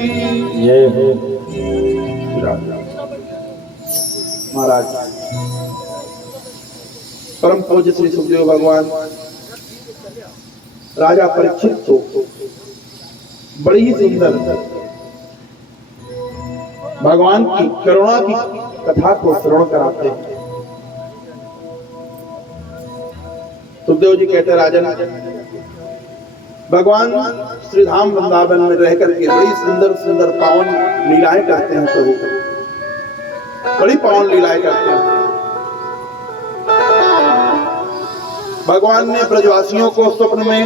की जय हो। महाराज परम पूज्य श्री सुखदेव भगवान राजा परीक्षित को बड़ी ही सुंदर भगवान की करुणा की कथा को श्रवण कराते हैं। सुखदेव जी कहते राजन, भगवान श्री धाम वृंदावन में रह करके बड़ी सुंदर सुंदर पावन लीलाएं करते हैं। प्रभु बड़ी पावन लीलाएं करते हैं। भगवान ने ब्रजवासियों को स्वप्न में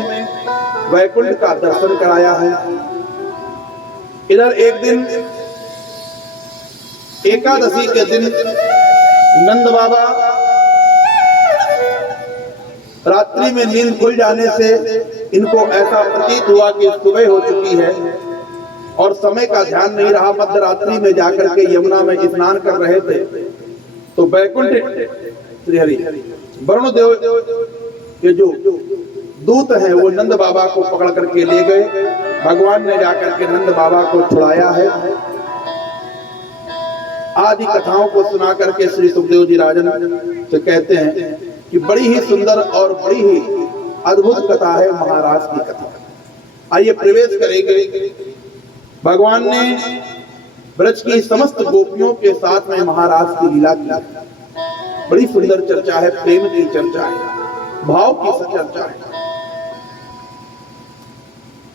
वैकुंठ का दर्शन कराया है। इधर एक दिन एकादशी के दिन नंद बाबा रात्रि में नींद खुल जाने से इनको ऐसा प्रतीत हुआ कि सुबह हो चुकी है और समय का ध्यान नहीं रहा। मध्य रात्रि में जाकर के यमुना में स्नान कर रहे थे तो वैकुंठ श्रीहरि वरुण देव के जो दूत हैं वो नंद बाबा को पकड़ करके ले गए। भगवान ने जाकर के नंद बाबा को छुड़ाया है। आदि कथाओं को सुना करके श्री सुखदेव जी राजन से कहते हैं कि बड़ी ही सुंदर और बड़ी ही अद्भुत कथा है महाराज की कथा। आइए प्रवेश करेंगे। भगवान ने ब्रज की समस्त गोपियों के साथ में महाराज की लीला की। बड़ी सुंदर चर्चा है, प्रेम की चर्चा है, भाव की चर्चा है।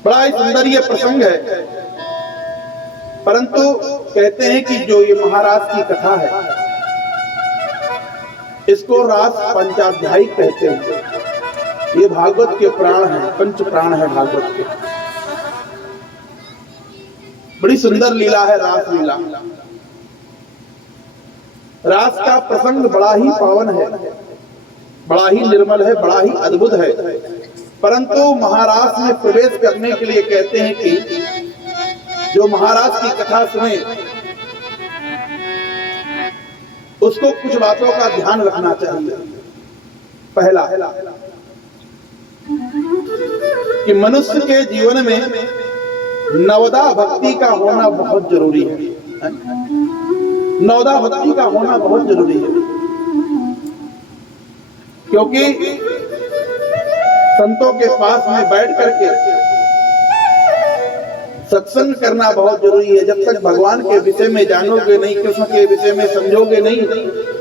बड़ा ही सुंदर ये प्रसंग है। परंतु कहते हैं कि जो ये महाराज की कथा है इसको रास पंचाध्यायी कहते हैं। ये भागवत के प्राण है, पंच प्राण है भागवत के। बड़ी सुंदर लीला है रास लीला। रास का प्रसंग बड़ा ही पावन है, बड़ा ही निर्मल है, बड़ा ही अद्भुत है। परंतु महाराज में प्रवेश करने के लिए कहते हैं कि जो महाराज की कथा सुने उसको कुछ बातों का ध्यान रखना चाहिए। पहला कि मनुष्य के जीवन में नवदा भक्ति का होना बहुत जरूरी है। नवदा भक्ति का होना बहुत जरूरी है, क्योंकि संतों के पास में बैठ करके सत्संग करना बहुत जरूरी है। जब तक भगवान के विषय में जानोगे नहीं, कृष्ण के विषय में समझोगे नहीं,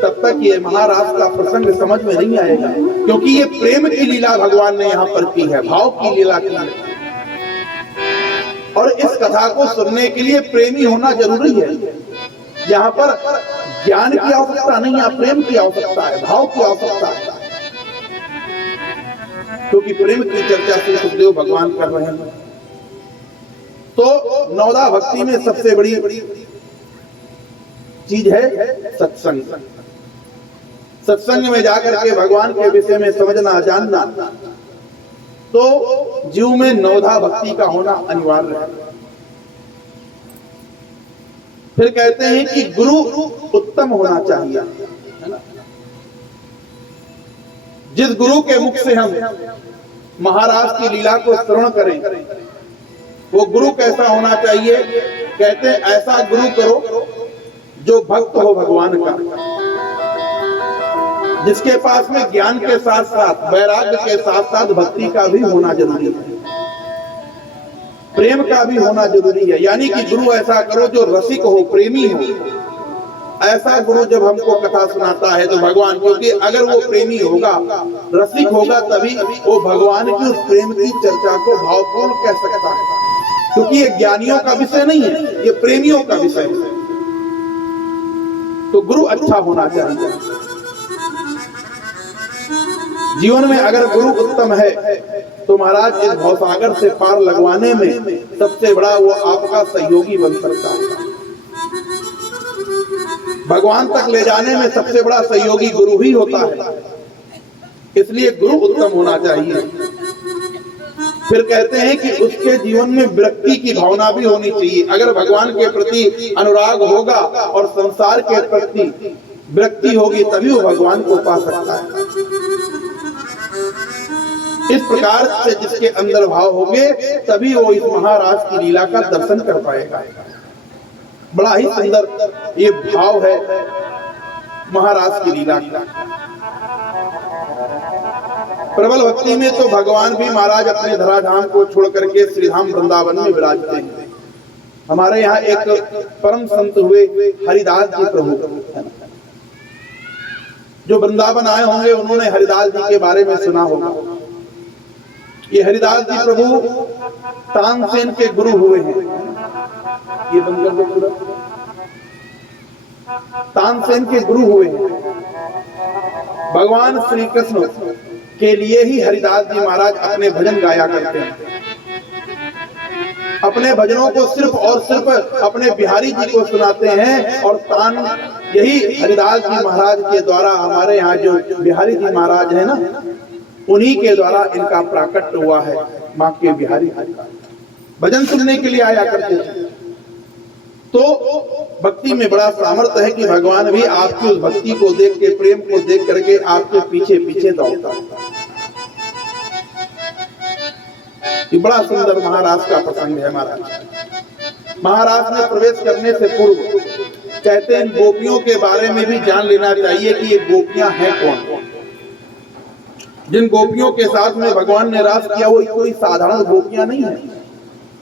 तब तक ये महाराज का प्रसंग समझ में नहीं आएगा। क्योंकि ये प्रेम की लीला भगवान ने यहाँ पर की है, भाव की लीला की है। और इस कथा को सुनने के लिए प्रेमी होना जरूरी है। यहाँ पर ज्ञान की आवश्यकता नहीं है, प्रेम की आवश्यकता है, भाव की आवश्यकता है। क्योंकि प्रेम की चर्चा से सुखदेव भगवान कर रहे हैं। तो नवदा भक्ति में सबसे बड़ी चीज है सत्संग। सत्संग में जाकर के भगवान के विषय में समझना जानना, तो जीव में नवदा भक्ति का होना अनिवार्य है। फिर कहते हैं कि गुरु उत्तम होना चाहिए, है ना। जिस गुरु के मुख से हम महाराज की लीला को श्रवण करें वो गुरु कैसा होना चाहिए। कहते हैं ऐसा गुरु करो जो भक्त हो भगवान का, जिसके पास में ज्ञान के साथ साथ वैराग्य के साथ साथ भक्ति का भी होना जरूरी है, प्रेम का भी होना जरूरी है। यानी कि गुरु ऐसा करो जो रसिक हो, प्रेमी हो। ऐसा गुरु जब हमको कथा सुनाता है तो भगवान, क्योंकि अगर वो प्रेमी होगा, रसिक होगा, तभी वो भगवान की उस प्रेम की चर्चा को भावपूर्ण कह सकता है। क्योंकि ये ज्ञानियों का विषय नहीं है, ये प्रेमियों का विषय है। तो गुरु अच्छा होना चाहिए। जीवन में अगर गुरु उत्तम है तो महाराज इस भवसागर से पार लगवाने में सबसे बड़ा वो आपका सहयोगी बन सकता है। भगवान तक ले जाने में सबसे बड़ा सहयोगी गुरु ही होता है। इसलिए गुरु उत्तम होना चाहिए। फिर कहते हैं कि उसके जीवन में विरक्ति की भावना भी होनी चाहिए। अगर भगवान के प्रति अनुराग होगा और संसार के प्रति विरक्ति होगी, तभी वो भगवान को पा सकता है। इस प्रकार से जिसके अंदर भाव होंगे तभी वो इस महाराज की लीला का दर्शन कर पाएगा। बड़ा ही सुंदर ये भाव है महाराज की लीला का। प्रबल भक्ति में तो भगवान भी महाराज अपने धराधाम को छोड़ करके श्रीधाम वृंदावन में विराजते हैं। हमारे यहाँ एक परम संत हुए हरिदास जी प्रभु, जो वृंदावन आए होंगे उन्होंने हरिदास जी के बारे में सुना होगा। ये हरिदास जी प्रभु तानसेन के गुरु हुए हैं। ये बंद कर दो, तानसेन के गुरु हुए हैं। भगवान श्री कृष्ण के लिए ही हरिदास जी महाराज अपने भजन गाया करते हैं। अपने भजनों को सिर्फ और सिर्फ अपने बिहारी जी को सुनाते हैं और तान यही हरिदास जी महाराज के द्वारा, हमारे यहाँ जो बिहारी जी महाराज है ना, उन्हीं के द्वारा इनका प्राकट हुआ है। माँ के बिहारी भजन सुनने के लिए आया करते थे। तो भक्ति में बड़ा सामर्थ्य है कि भगवान भी आपकी उस भक्ति को देख के, प्रेम को देख करके आपके पीछे पीछे दौड़ता है। ये बड़ा सुंदर महाराज का प्रसंग है। महाराज ने प्रवेश करने से पूर्व कहते हैं गोपियों के बारे में भी जान लेना चाहिए कि ये गोपियां हैं कौन। जिन गोपियों के साथ में भगवान ने रास किया वो कोई साधारण गोपियां नहीं है,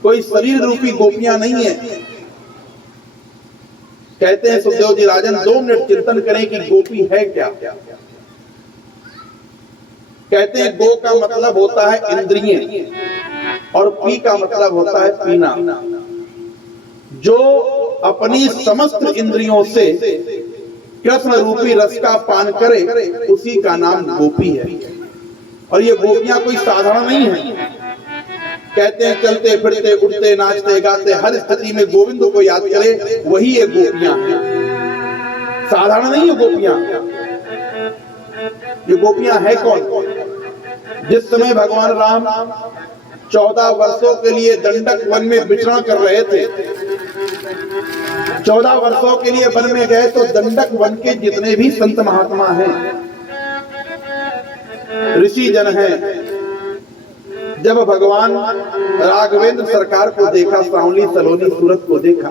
कोई शरीर रूपी गोपियां नहीं है। कहते हैं सुखदेव जी राजन 2 मिनट चिंतन करें कि गोपी है क्या। कहते हैं गो का मतलब होता है इंद्रिय और पी का मतलब होता है पीना। जो अपनी समस्त इंद्रियों से कृष्ण रूपी रस का पान करे उसी का नाम गोपी है। और ये गोपियां कोई साधारण नहीं है। कहते हैं चलते फिरते उठते नाचते गाते हर स्थिति में गोविंद को याद करे, वही ये गोपियां हैं। साधारण नहीं है गोपियां। ये गोपियां है कौन? जिस समय भगवान राम 14 वर्षों के लिए दंडक वन में विचरण कर रहे थे, 14 वर्षों के लिए वन में गए, तो दंडक वन के जितने भी संत महात्मा हैं, ऋषि जन हैं, जब भगवान राघवेंद्र सरकार को देखा, सांवली सलोनी सूरत को देखा,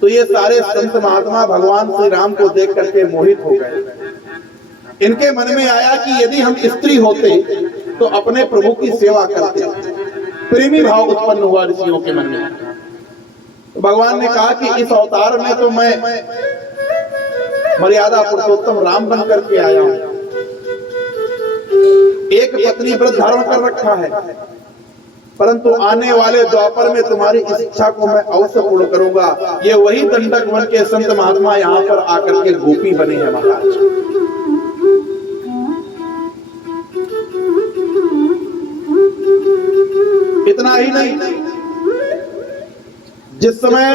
तो ये सारे संत महात्मा भगवान श्री राम को देख करके मोहित हो गए। इनके मन में आया कि यदि हम स्त्री होते तो अपने प्रभु की सेवा करते। प्रेमी भाव उत्पन्न हुआ ऋषियों के मन में। तो भगवान ने कहा कि इस अवतार में तो मैं मर्यादा पुरुषोत्तम राम बन करके आया हूं। एक पत्नी व्रत धारण कर रखा है, परंतु आने वाले द्वापर में तुम्हारी इस इच्छा को मैं अवश्य पूर्ण करूंगा। ये वही दंडक वन के संत महात्मा यहाँ पर आकर के गोपी बने हैं महाराज। इतना ही नहीं, जिस समय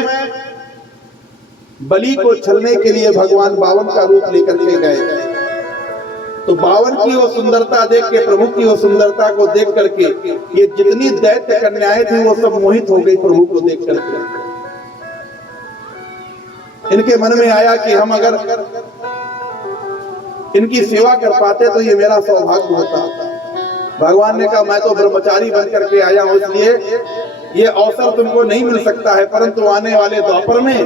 बलि को छलने के लिए भगवान बावन का रूप लेकर के गए, तो बावन की वो सुंदरता देख के, प्रभु की वो सुंदरता को देख करके ये जितनी दैत्य कन्याएं थी वो सब मोहित हो गई प्रभु को देख करके। इनके मन में आया कि हम अगर इनकी सेवा कर पाते तो ये मेरा सौभाग्य होता। भगवान ने कहा मैं तो ब्रह्मचारी बन करके आया हूं, इसलिए ये अवसर तुमको नहीं मिल सकता है, परंतु आने वाले द्वापर में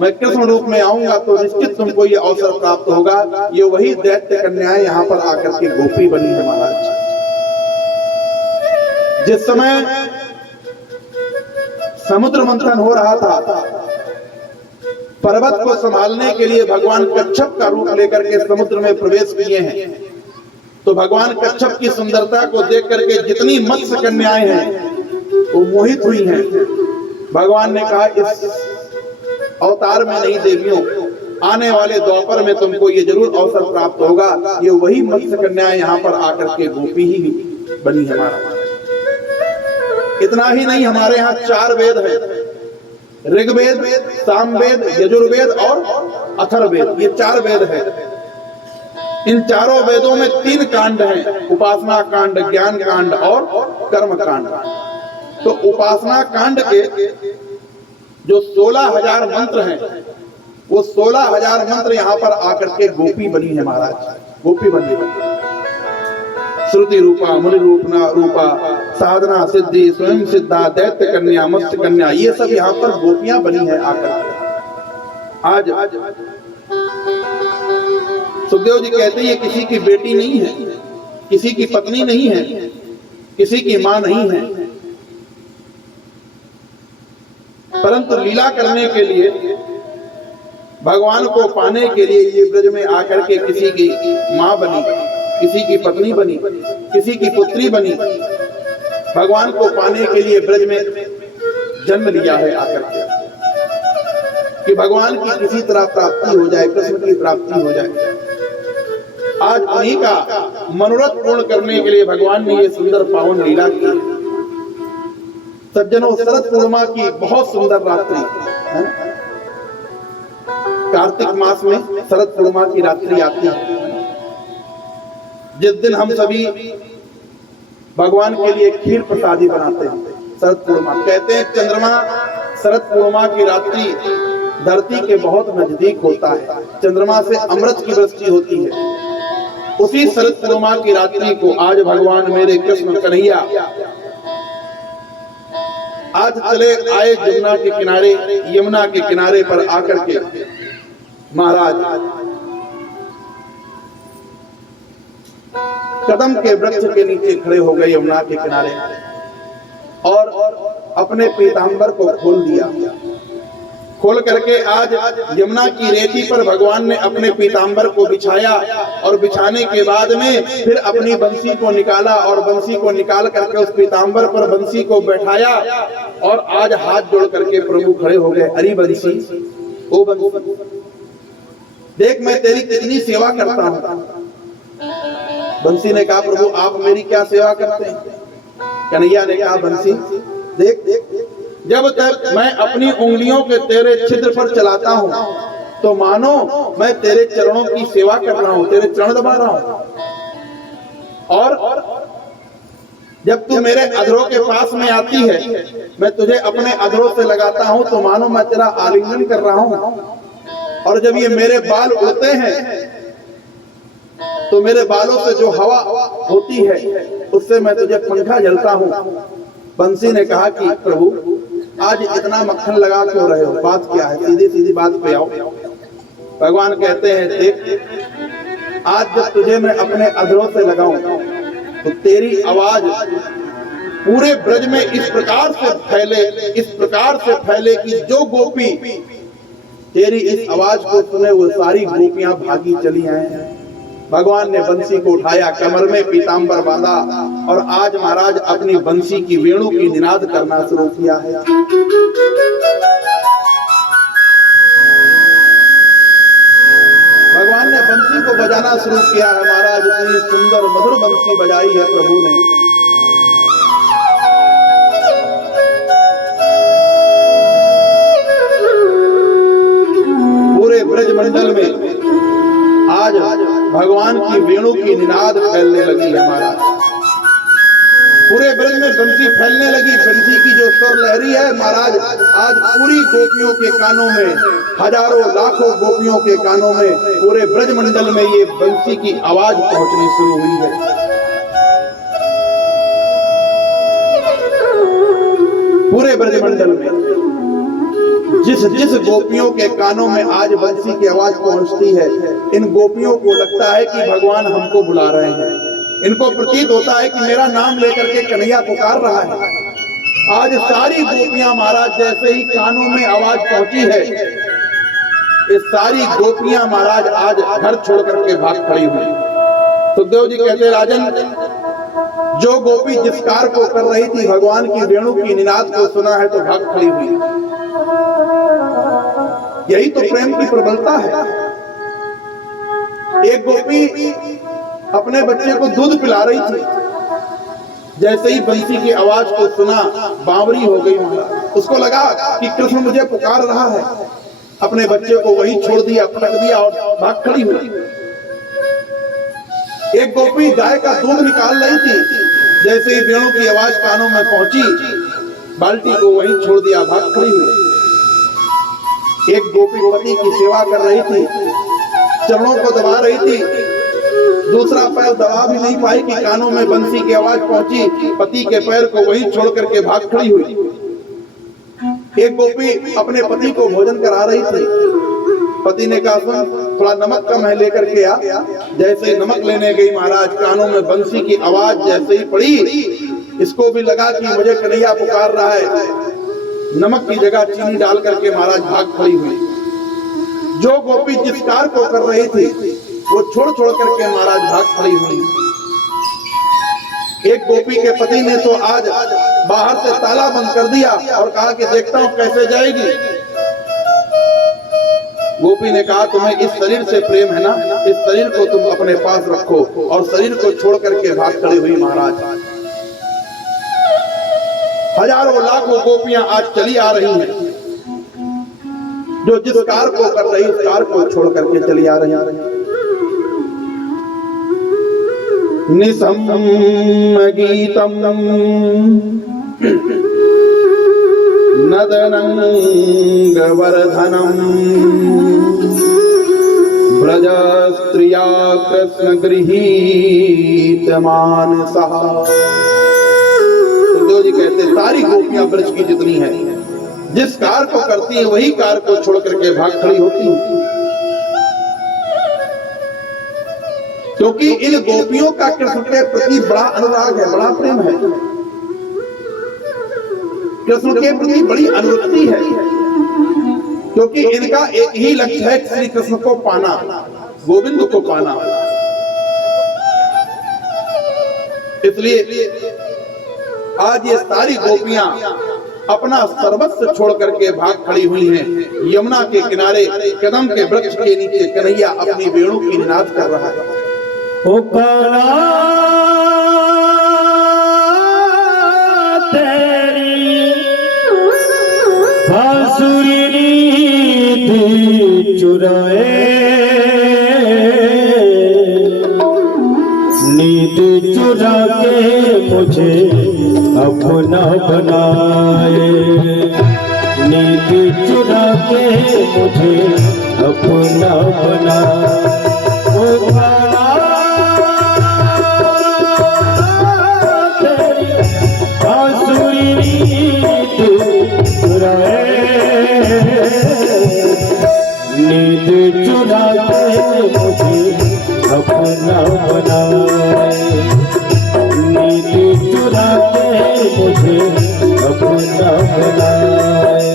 मैं कृष्ण रूप में आऊंगा तो निश्चित तुमको ये अवसर प्राप्त होगा। ये वही दैत्य कन्याएं यहाँ पर आकर के गोपी बनी है महाराज। जिस समय समुद्र मंथन हो रहा था, पर्वत को संभालने के लिए भगवान कच्छप का रूप लेकर के समुद्र में प्रवेश किए हैं। तो भगवान कच्छप की सुंदरता को देख करके जितनी मत्स्य कन्याएं हैं वो मोहित हुई हैं। भगवान ने कहा इस अवतार में नहीं देवियों, आने वाले द्वापर में तुमको ये जरूर अवसर प्राप्त होगा। ये वही मत्स्य कन्याएं यहाँ पर आकर के गोपी ही बनी है महाराज। इतना ही नहीं, हमारे यहाँ 4 वेद है, ऋग्वेद, सामवेद, यजुर्वेद और अथर्ववेद। ये 4 वेद है। इन चारों वेदों में 3 कांड हैं, उपासना कांड, ज्ञान कांड और कर्म कांड। तो उपासना कांड के जो 16,000 मंत्र हैं, वो 16,000 मंत्र यहाँ पर आकर के गोपी बनी है महाराज। गोपी बनी श्रुति रूपा, मुनि रूपा, साधना सिद्धि, स्वयं सिद्धा, दैत्य कन्या, मत्स्य कन्या, ये सब यहाँ पर गोपियां बनी है आकर। आज सुखदेव जी कहते हैं ये किसी की बेटी नहीं है, किसी की पत्नी नहीं है, किसी की मां नहीं है, परंतु लीला करने के लिए, भगवान को पाने के लिए ये ब्रज में आकर के किसी की मां बनी, किसी की पत्नी बनी, किसी की पुत्री बनी, भगवान को पाने के लिए ब्रज में जन्म लिया है आकर के, कि भगवान की किसी तरह प्राप्ति हो जाए, कृष्ण की प्राप्ति हो जाए। आज उन्हीं का मनोरथ पूर्ण करने के लिए भगवान ने ये सुंदर पावन लीला की। सज्जनों, शरद पूर्णिमा की बहुत सुंदर रात्रि है, कार्तिक मास में शरद पूर्णिमा की रात्रि आती है, जिस दिन हम सभी भगवान के लिए खीर प्रसादी बनाते हैं। शरद पूर्णिमा कहते हैं चंद्रमा शरद पूर्णिमा की रात्रि धरती के बहुत नजदीक होता है, चंद्रमा से अमृत की वृष्टि होती है। उसी शरद पूर्णिमा की रात्रि को आज भगवान मेरे कृष्ण कन्हैया आज चले आए यमुना के किनारे पर आकर के महाराज कदम के वृक्ष के नीचे खड़े हो गए यमुना के किनारे और अपने पीतांबर को खोल दिया। खोल करके आज यमुना की रेती पर भगवान ने अपने पीतांबर को बिछाया और बिछाने के बाद में फिर अपनी बंसी को निकाला और बंसी को निकाल करके उस पीतांबर पर बंसी को बैठाया और आज हाथ जोड़ करके प्रभु खड़े हो गए। अरे बंसी, ओ बंसी, देख मैं तेरी कितनी सेवा करता हूं। बंसी ने कहा प्रभु आप मेरी क्या सेवा करते हैं? कन्हैया ने कहा बंसी देख, जब तक मैं अपनी उंगलियों के तेरे छिद्र पर चलाता हूं तो मानो मैं तेरे चरणों की सेवा कर रहा हूं, तेरे चरण दबा रहा हूं। और जब तू मेरे अधरों के पास में आती है, मैं तुझे अपने अधरों से लगाता हूं तो मानो मैं तेरा आलिंगन कर रहा हूं। और जब ये मेरे बाल उड़ते हैं तो मेरे बालों से जो हवा होती है उससे मैं तुझे पंखा झलता हूं। बंसी ने कहा कि प्रभु आज इतना मक्खन लगा क्यों रहे हो, बात क्या है, सीधी सीधी बात पे आओ। भगवान कहते हैं देख, आज जब तुझे मैं अपने अधरों से लगाऊं तो तेरी आवाज पूरे ब्रज में इस प्रकार से फैले कि जो गोपी तेरी इस आवाज को सुने वो सारी गोपियां भागी चली आए। भगवान ने बंसी को उठाया, कमर में पीतांबर बांधा और आज महाराज अपनी बंसी की वेणु की निनाद करना शुरू किया है। भगवान ने बंसी को बजाना शुरू किया है महाराज। इतनी सुंदर मधुर बंसी बजाई है प्रभु ने। पूरे ब्रज मंडल में आज भगवान की वेणु की निनाद फैलने लगी है महाराज। पूरे ब्रज में बंसी फैलने लगी। बंसी की जो स्वर लहरी है महाराज, आज पूरी गोपियों के कानों में, हजारों लाखों गोपियों के कानों में, पूरे ब्रज मंडल में ये बंसी की आवाज पहुंचनी शुरू हुई है। पूरे ब्रज मंडल में जिस गोपियों के कानों में आज बंसी की आवाज पहुंचती है, इन गोपियों को लगता है कि भगवान हमको बुला रहे हैं। इनको प्रतीत होता है कि मेरा नाम लेकर के कन्हैया पुकार रहा है। आज सारी गोपियां महाराज जैसे ही कानों में आवाज पहुंची है, ये सारी गोपियां महाराज आज घर छोड़ करके भाग खड़ी हुई। सुखदेव जी कहते राजन, जो गोपी जिस कार्य को कर रही थी, भगवान की वेणु की निनाद को सुना है तो भाग खड़ी हुई। यही तो प्रेम की प्रबलता है। एक गोपी अपने बच्चे को दूध पिला रही थी, जैसे ही बंसी की आवाज को सुना बावरी हो गई। उसको लगा कि कृष्ण मुझे पुकार रहा है, अपने बच्चे को वहीं छोड़ दिया, पटक दिया और भाग खड़ी हुई। एक गोपी गाय का दूध निकाल रही थी, जैसे ही वेणु की आवाज कानों में पहुंची, बाल्टी को वहीं छोड़ दिया, भाग खड़ी हुई। एक गोपी पति की सेवा कर रही थी, चरणों को दबा रही थी, दूसरा पैर दबा भी नहीं पाई कि कानों में बंसी की आवाज पहुंची, पति के पैर को वहीं छोड़ करके भाग खड़ी हुई। एक गोपी अपने पति को भोजन करा रही थी। पति ने कहा सुन थोड़ा नमक कम है लेकर के आ। जैसे नमक लेने गई महाराज, कानों में बंसी की आवाज जैसे ही पड़ी, इसको भी लगा कि मुझे कन्हैया पुकार रहा है। नमक की जगह चीनी डाल करके महाराज भाग खड़ी हुई। जो गोपी जिस कार्य को कर रही थी वो छोड़ छोड़ करके महाराज भाग खड़ी हुई। एक गोपी के पति ने तो आज बाहर से ताला बंद कर दिया और कहा कि देखता हूं कैसे जाएगी। गोपी ने कहा तुम्हें इस शरीर से प्रेम है ना, इस शरीर को तुम अपने पास रखो, और शरीर को छोड़ करके भाग खड़ी हुई महाराज। हजारों लाखों गोपियां आज चली आ रही हैं, जो जिस कार को कर रही उस कार को छोड़ करके चली आ रही। निसम गीतम नदनंग वर्धनम ब्रज स्त्रिया कृष्ण गृहीत मानसः। सुखदेव जी कहते सारी गोपियां ब्रज की जितनी हैं, जिस कार को करती है वही कार को छोड़ करके भाग खड़ी होती है। क्योंकि इन गोपियों का कृष्ण के प्रति बड़ा अनुराग है, बड़ा प्रेम है, कृष्ण के प्रति बड़ी अनुरक्ति है। क्योंकि इनका एक ही लक्ष्य है श्री कृष्ण को पाना, गोविंद को पाना। इसलिए आज ये सारी गोपियां अपना सर्वस्व छोड़ करके भाग खड़ी हुई हैं। यमुना के किनारे कदम के वृक्ष के नीचे कन्हैया अपनी वेणु की निनाद कर रहा है। ओ काला तेरी बांसुरी नींद चुराए, नींद चुरा के मुझे अपना बनाए, नींद चुरा के मुझे अपना बनाए। ओ नींद चुरा के मुझे अपना बनाए, नींद चुरा के मुझे अपना बनाए।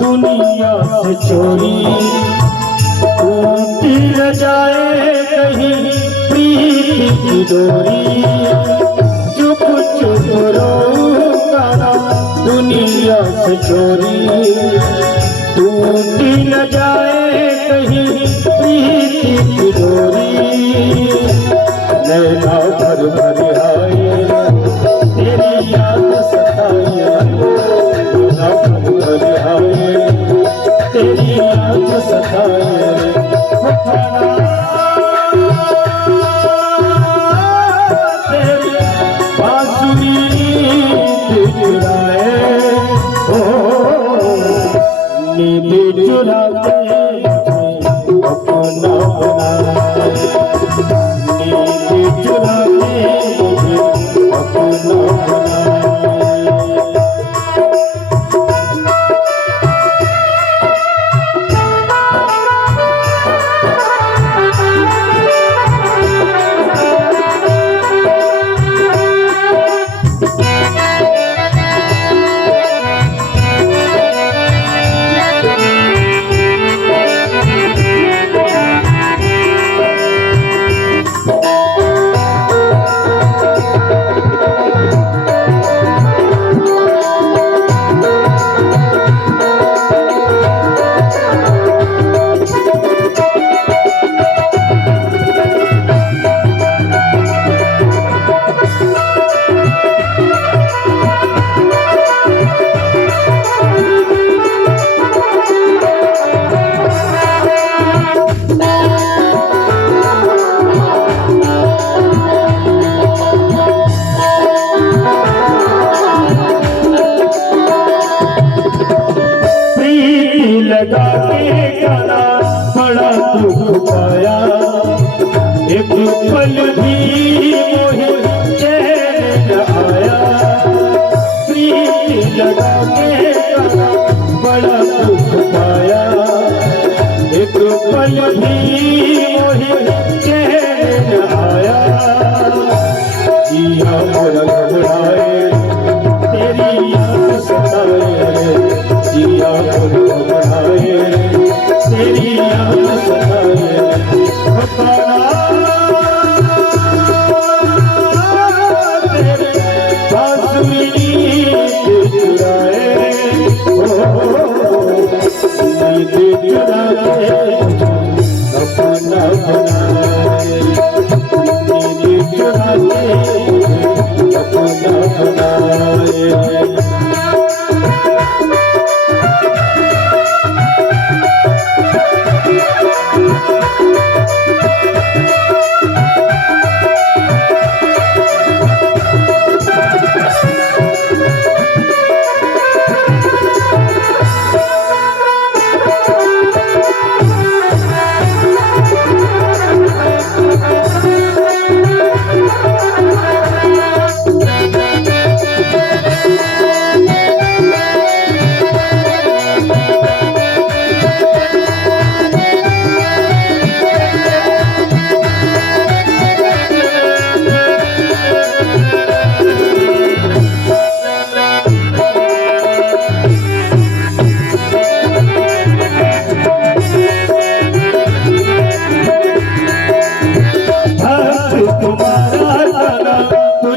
दुनिया से चोरी टूट जाए कहीं प्रीत की डोरी, चुप चुप रो कारा दुनिया से चोरी टूट न जाए कहीं प्रीत की डोरी। नैना भर भर आए तेरी याद सताए, तेरी याद सताए। तेरी बांसुरी नींद चुराए, नींद चुरा के अपना बनाए, नींद चुरा के अपना बनाए। लगा के गाना बड़ा दुख पाया, एक पल भी मोहे चैन न आया। प्रीति लगा के गाना बड़ा दुख पाया, एक पल भी मोहे चैन न आया। जिया मोरा घबराए तेरी याद सताए, जिया मोरा घबराए तेरी याद सताए। तेरे बांसुरी से चुराए, नींद चुराए अपना बनाए, नींद चुराए अपना बनाए।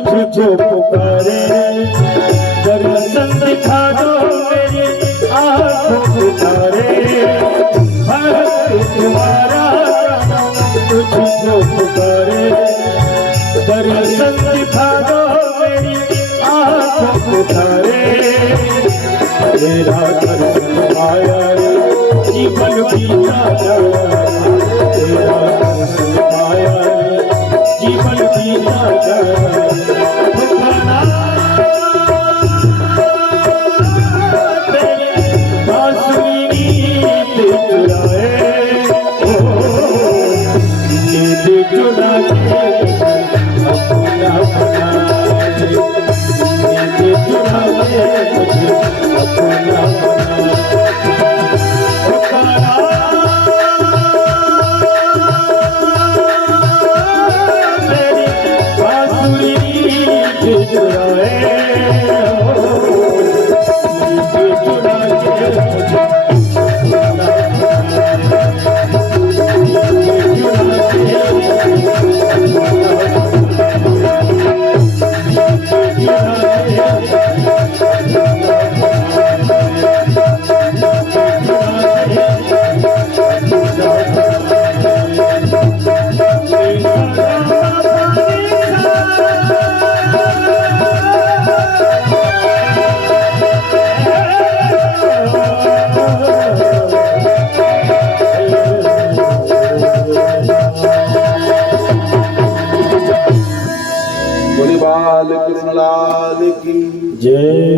तुझको पुकारे दर्शन दिखा दो मेरी आँखों को तारे। भक्त तुम्हारा तुझको पुकारे दर्शन दिखा दो मेरी आँखों को तारे। तेरा दर्शन आया जीवन बीता गया, तेरा दर्शन आया जीवन बीता गया।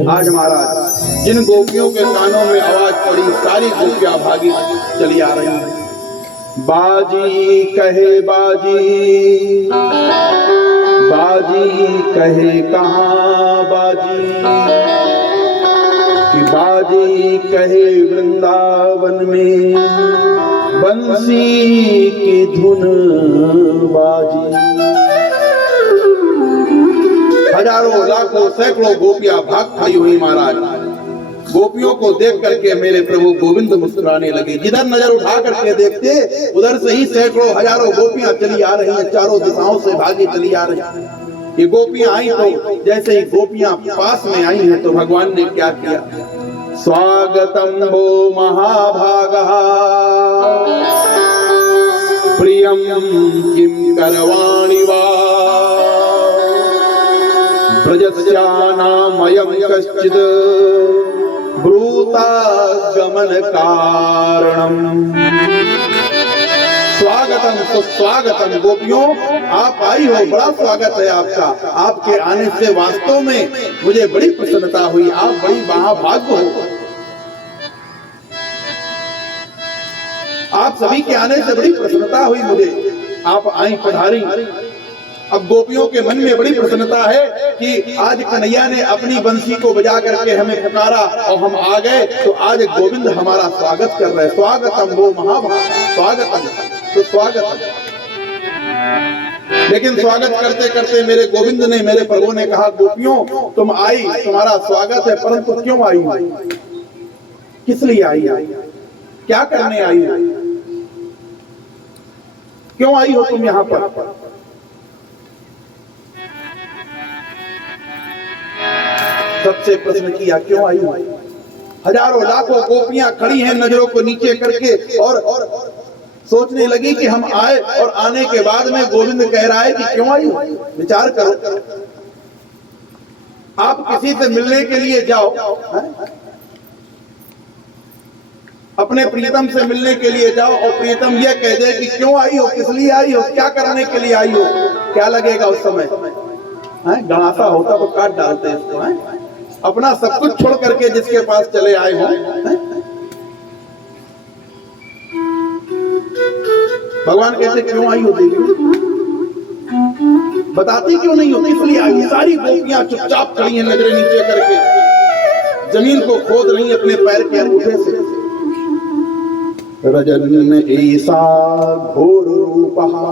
आज महाराज जिन गोपियों के कानों में आवाज पड़ी सारी गोपियां भागी चली आ रही हैं। बाजी कहे बाजी, बाजी कहे कहाँ बाजी, कि बाजी कहे वृंदावन में बंसी की धुन बाजी। हजारों लाखों सैकड़ों गोपियां भाग खड़ी हुई महाराज। गोपियों को देख करके मेरे प्रभु गोविंद मुस्कुराने लगे। जिधर नजर उठा करके देखते उधर से ही सैकड़ों हजारों गोपियां चली आ रही हैं, चारों दिशाओं से भागी चली आ रही हैं। ये गोपियां आई तो जैसे ही गोपियां पास में आई हैं तो भगवान ने क्या किया, स्वागतम वो महाभागः प्रियम किम करवाणि वा ब्रजस्यानामयं कश्चित् ब्रूतागमन कारणम। स्वागतम सुस्वागतम गोपियों, आप आई हो, बड़ा स्वागत है आपका। आपके आने से वास्तव में मुझे बड़ी प्रसन्नता हुई, आप बड़ी महाभाग्य हो। आप सभी के आने से बड़ी प्रसन्नता हुई मुझे, आप आई पधारी। अब गोपियों के मन में बड़ी प्रसन्नता है कि आज कन्हैया ने अपनी बंसी को बजा करके हमें पुकारा और हम आ गए, तो आज गोविंद हमारा स्वागत कर रहे हैं। स्वागतम वो महाभाग, स्वागतम, तो स्वागतम। लेकिन स्वागत करते करते मेरे गोविंद ने, मेरे प्रभु ने कहा, गोपियों तुम आई, तुम्हारा स्वागत है, परंतु क्यों आई हो, किस लिए आई, क्या करने आई हो, क्यों आई हो तुम यहाँ पर? सबसे प्रश्न किया, क्यों आई हो? हजारों लाखों गोपियां खड़ी हैं नजरों को नीचे करके और सोचने लगी कि हम आए, और आने के बाद में गोविंद कह रहा है कि क्यों आई हो? विचार करो, आप किसी से मिलने के लिए जाओ, अपने प्रीतम से मिलने के लिए जाओ और प्रीतम यह कह दे कि क्यों आई हो, किस लिए आई हो, क्या करने के लिए आई हो, क्या लगेगा उस समय? गणासा होता तो काट डालते हैं इसको। अपना सब कुछ छोड़ करके जिसके पास चले आए हो, भगवान कहते क्यों आई हो देवी, बताती क्यों नहीं होती, इसलिए आई। सारी गोपियां चुपचाप खड़ी हैं नजरें नीचे करके, जमीन को खोद रही अपने पैर के अंगूठे से। रजन ऐसा घोर रूपहा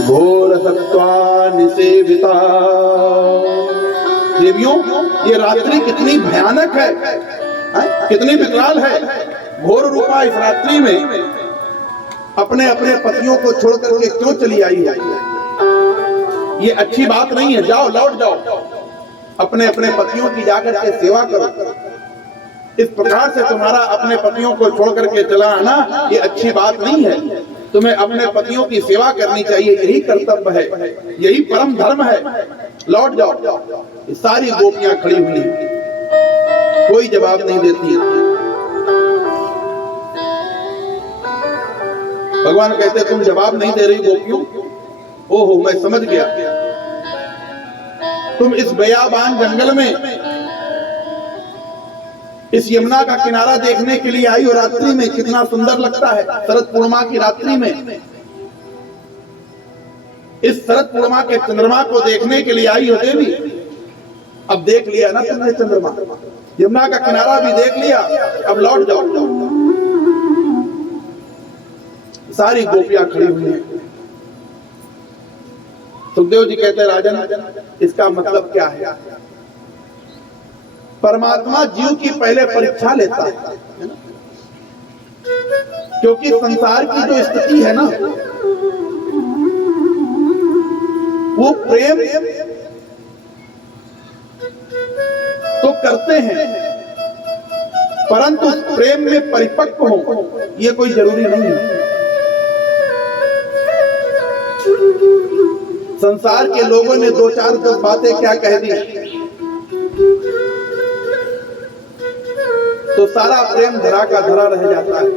घोर सत्वानि सेविता। देवियों, ये रात्रि कितनी भयानक है, कितनी विकराल है। घोर रूपा इस रात्रि में अपने अपने पतियों को छोड़ करके क्यों चली आई है? ये अच्छी बात नहीं है। जाओ, लौट जाओ, अपने अपने पतियों की जाकर के सेवा करो। इस प्रकार से तुम्हारा अपने पतियों को छोड़ करके चला आना ये अच्छी बात नहीं है। तुम्हें अपने पतियों की सेवा करनी चाहिए, यही कर्तव्य है, यही परम धर्म है। लौट जाओ। सारी गोपियां खड़ी हुई, कोई जवाब नहीं देती। भगवान कहते तुम जवाब नहीं दे रही गोपियों? ओहो, मैं समझ गया, तुम इस बयाबान जंगल में इस यमुना का किनारा देखने के लिए आई हो। रात्रि में कितना सुंदर लगता है, शरद पूर्णिमा की रात्रि में इस शरद पूर्णिमा के चंद्रमा को देखने के लिए आई हो देवी। अब देख लिया ना तुमने चंद्रमा, यमुना का किनारा भी देख लिया, अब लौट जाओ। सारी गोपियां खड़ी हुई हैं। सुखदेव जी कहते हैं, राजन इसका मतलब क्या है? परमात्मा जीव की पहले परीक्षा लेता है, क्योंकि संसार की जो स्थिति है ना, वो प्रेम तो करते हैं, परंतु प्रेम में परिपक्व हो ये कोई जरूरी नहीं है। संसार के लोगों ने दो चार बातें क्या कह दी तो सारा प्रेम धरा का धरा रह जाता है।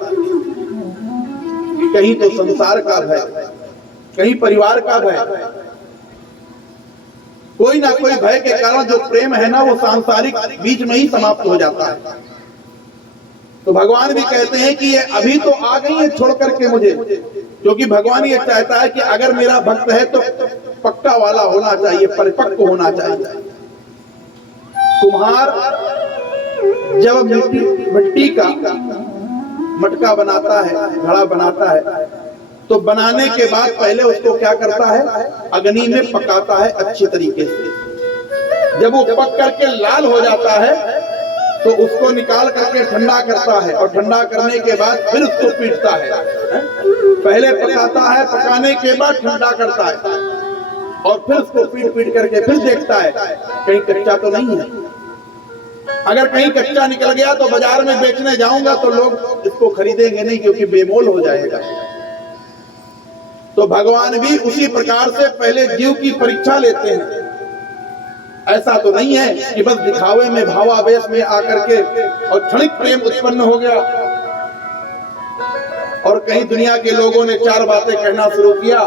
कहीं तो संसार का भय, कहीं परिवार का भय, कोई ना कोई भय के कारण जो प्रेम है ना वो सांसारिक बीच में ही समाप्त हो जाता है। तो भगवान भी कहते हैं कि ये अभी तो आ गई है छोड़ करके मुझे, क्योंकि भगवान ये चाहता है कि अगर मेरा भक्त है तो पक्का वाला होना चाहिए, परिपक्व होना चाहिए। कुम्हार जब मिट्टी का मटका बनाता है, घड़ा बनाता है, तो बनाने के बाद पहले उसको क्या करता है, अग्नि में पकाता है अच्छी तरीके से। जब वो पक करके लाल हो जाता है तो उसको निकाल करके ठंडा करता है, और ठंडा करने के बाद फिर उसको पीटता है। पहले पकाता है, पकाने के बाद ठंडा करता है, और फिर उसको पीट पीट करके फिर देखता है कहीं कच्चा तो नहीं है। अगर कहीं कच्चा निकल गया तो बाजार में बेचने जाऊंगा तो लोग इसको खरीदेंगे नहीं, क्योंकि बेमोल हो जाएगा। तो भगवान भी उसी प्रकार से पहले जीव की परीक्षा लेते हैं। ऐसा तो नहीं है कि बस दिखावे में, भावावेश में आकर के और क्षणिक प्रेम उत्पन्न हो गया और कहीं दुनिया के लोगों ने चार बातें कहना शुरू किया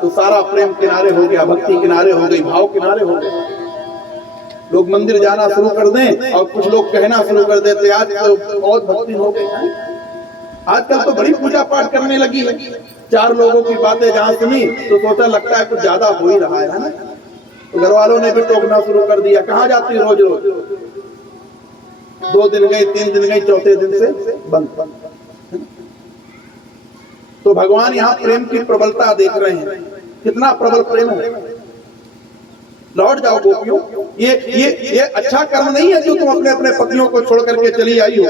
तो सारा प्रेम किनारे हो गया, भक्ति किनारे हो गई, भाव किनारे हो गए। लोग मंदिर जाना शुरू कर दें और कुछ लोग कहना शुरू कर देते आज तो बहुत भक्ति हो गई। आजकल तो बड़ी पूजा पाठ करने लगी है। 4 लोगों की बातें जहां सुनी तो सोचा लगता है कुछ ज्यादा हो ही रहा है ना। तो घर वालों ने भी टोकना शुरू कर दिया, कहाँ जाती रोज रोज? 2 दिन गई, 3 दिन गई, चौथे दिन से बंद। तो भगवान यहाँ प्रेम की प्रबलता देख रहे हैं, कितना प्रबल प्रेम है। लौट जाओ गोपियों, ये अच्छा कर्म नहीं है जो तुम अपने अपने पतियों को छोड़ करके चली आई हो।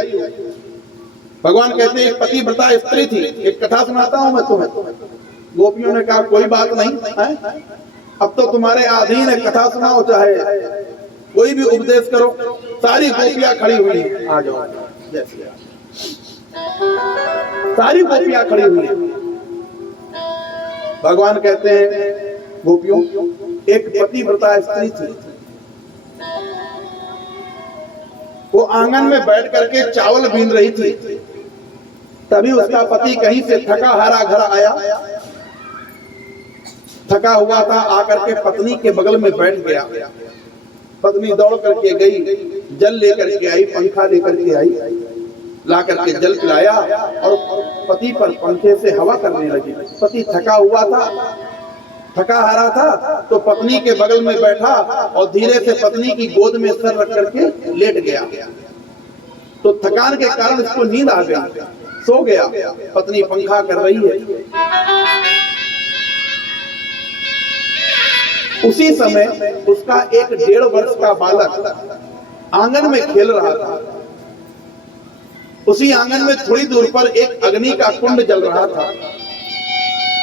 भगवान कहते हैं एक पतिव्रता स्त्री थी, एक कथा सुनाता हूं मैं तुम्हें। गोपियों ने कहा कोई बात नहीं है, अब तो तुम्हारे अधीन है, कथा सुनाओ चाहे कोई भी उपदेश करो। सारी गोपियां खड़ी हुई हैं, आ जाओ जैसे सारी गोपियां खड़ी हुई हैं। भगवान कहते हैं गोपियों, एक पतिव्रता स्त्री थी, वो आंगन में बैठ करके चावल बीन रही थी। तभी उसका पति कहीं से थका हारा घर आया, थका हुआ था, आकर के पत्नी के बगल में बैठ गया। पत्नी दौड़ करके गई, जल लेकर के आई, पंखा लेकर के आई, ला करके जल पिलाया और पति पर पंखे से हवा करने लगी। पति थका हुआ था, थका हारा था, तो पत्नी के बगल में बैठा और धीरे से पत्नी की गोद में सर रख करके लेट गया। तो थकान के कारण उसको नींद आ गई, सो गया। पत्नी पंखा कर रही है। उसी समय उसका एक 1.5 वर्ष का बालक आंगन में खेल रहा था। उसी आंगन में थोड़ी दूर पर एक अग्नि का कुंड जल रहा था।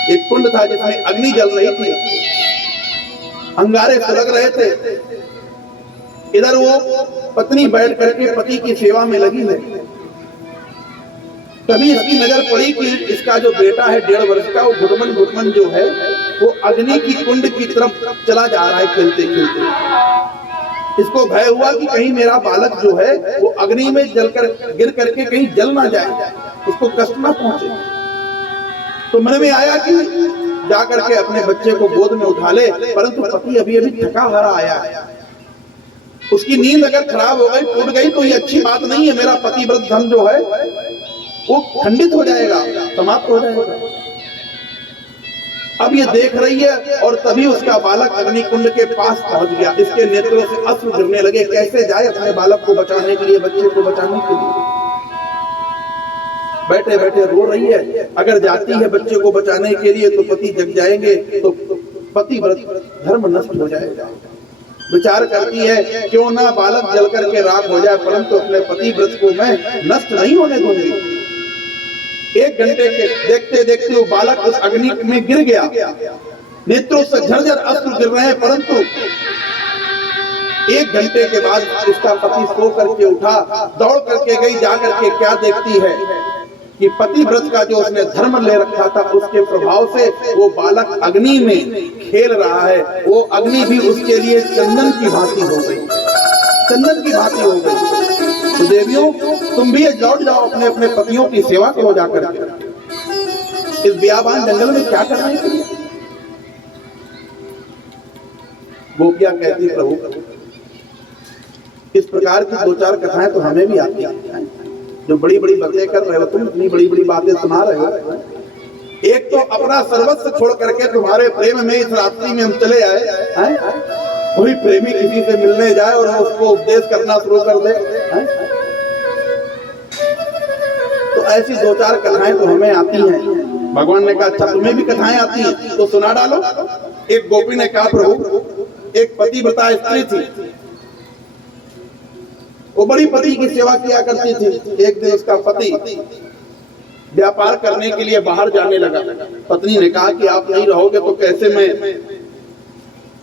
एक कुंड था जिसमें अग्नि जल रही थी, अंगारे सुलग रहे थे। इधर वो पत्नी बैठ करके पति की सेवा में लगी है। तभी इसकी नजर पड़ी कि इसका जो बेटा है 1.5 वर्ष का, वो घुटमन जो है वो अग्नि की कुंड की तरफ चला जा रहा है खेलते खेलते। इसको भय हुआ कि कहीं मेरा बालक जो है वो अग्नि में जलकर गिर करके कहीं जल ना जाए, उसको कष्ट ना पहुंचे। तो मन में आया कि जाकर के अपने बच्चे को गोद में उठा ले, परंतु पति अभी अभी थका हारा आया है। उसकी नींद अगर खराब हो गई, टूट गई, तो ये अच्छी बात नहीं है। मेरा पतिव्रत धर्म जो है वो खंडित हो जाएगा, समाप्त हो जाएगा। अब ये देख रही है और तभी उसका बालक अग्निकुंड के पास पहुंच गया। इसके नेत्रों से अश्रु गिरने लगे। कैसे जाए अपने बालक को बचाने के लिए, बच्चे को बचाने के लिए? बैठे बैठे रो रही है। अगर जाती है बच्चे को बचाने के लिए तो पति जग जाएंगे, तो पतिव्रत धर्म नष्ट हो जाएगा। विचार करती है क्यों ना बालक जल करके राख हो जाए, परंतु अपने पतिव्रत को मैं नष्ट नहीं होने दूंगी। 1 घंटे के देखते देखते वो बालक उस अग्नि में गिर गया। नेत्रों से झरझर अश्रु गिर रहे हैं, परंतु 1 घंटे के बाद उसका पति सो करके उठा, दौड़ करके गई। जा करके क्या देखती है कि पतिव्रत का जो उसने धर्म ले रखा था, उसके प्रभाव से वो बालक अग्नि में खेल रहा है। वो अग्नि भी उसके लिए चंदन की भांति हो गई, चंदन की भांति हो गई। तो देवियों, तुम भी लौट जाओ, अपने अपने पतियों की सेवा करो जाकर। इस बियाबान जंगल में क्या करना है? गोपियां कहती प्रभु, इस प्रकार की 2-4 कथाएं तो हमें भी आती हैं। जो बड़ी बड़ी बातें कर रहे हो तुम, इतनी बड़ी बड़ी बातें सुना रहे हो। एक तो अपना सर्वस्व छोड़ करके तुम्हारे प्रेम में इस रात्रि में हम चले आए हैं। कोई प्रेमी किसी से मिलने जाए और उसको उपदेश करना शुरू कर दे, तो ऐसी 2-4 कथाएं तो हमें आती हैं। भगवान ने कहा अच्छा तुम्हें भी कथाएं आती हैं तो सुना डालो। एक गोपी ने कहा प्रभु, एक पतिव्रता स्त्री थी, वो बड़ी पति की सेवा किया करती थी। एक दिन उसका पति व्यापार करने के लिए बाहर जाने लगा। पत्नी ने कहा कि आप नहीं रहोगे तो कैसे मैं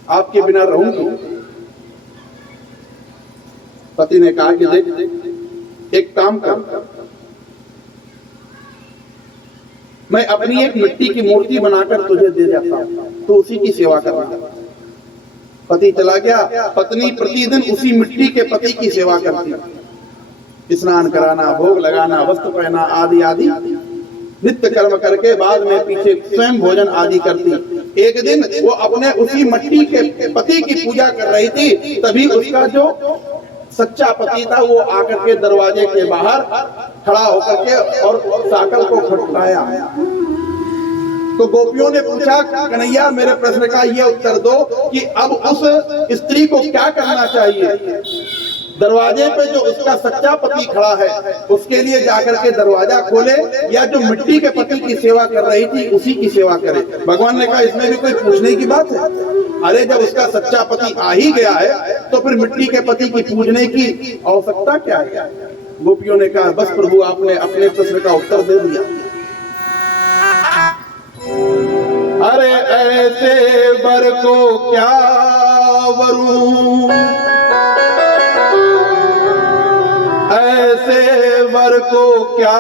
आपके बिना रहूंगी। पति ने कहा कि देख, एक काम कर, मैं अपनी एक मिट्टी की मूर्ति बनाकर तुझे दे जाता हूं, तो उसी की सेवा करना। पति चला गया। पत्नी प्रतिदिन उसी मिट्टी के पति की सेवा करती, स्नान कराना, भोग लगाना, वस्त्र पहना आदि आदि नित्य कर्म करके बाद में पीछे स्वयं भोजन आदि करती। एक दिन वो अपने उसी मिट्टी के पति की पूजा कर रही थी, तभी उसका जो सच्चा पति था, वो आकर के दरवाजे के बाहर खड़ा होकर के और साकल को खटखटाया। तो गोपियों ने पूछा, कन्हैया मेरे प्रश्न का ये उत्तर दो कि अब उस स्त्री को क्या करना चाहिए। दरवाजे पे जो उसका सच्चा पति खड़ा है उसके लिए जाकर के दरवाजा खोले, या जो मिट्टी के पति की सेवा कर रही थी उसी की सेवा करे। भगवान ने कहा इसमें भी कोई पूछने की बात है? अरे जब उसका सच्चा पति आ ही गया है तो फिर मिट्टी के पति की पूजने की आवश्यकता क्या है। गोपियों ने कहा बस प्रभु आपने अपने प्रश्न का उत्तर दे दिया। अरे ऐसे वर को क्या वरूं, ऐसे वर को क्या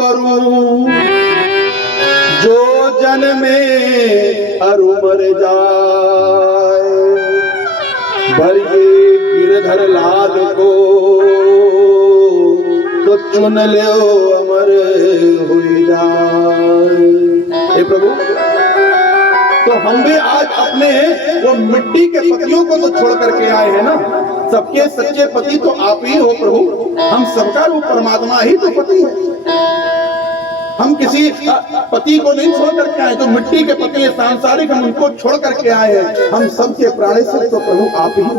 वरूं, जो जन्मे अरु मर जाए। भरिए गिरधर लाल को तो चुन लो अमर हो जाए। हे प्रभु, तो हम भी आज अपने वो मिट्टी के पतियों को तो छोड़ करके आए हैं ना। सबके सच्चे पति तो आप ही हो प्रभु, हम सबका रूप परमात्मा ही तो पति है। हम किसी पति को नहीं छोड़ करके आए, तो मिट्टी के पति सांसारिक हम उनको छोड़ करके आए हैं। हम सबके प्राणेश्वर तो प्रभु आप ही हो।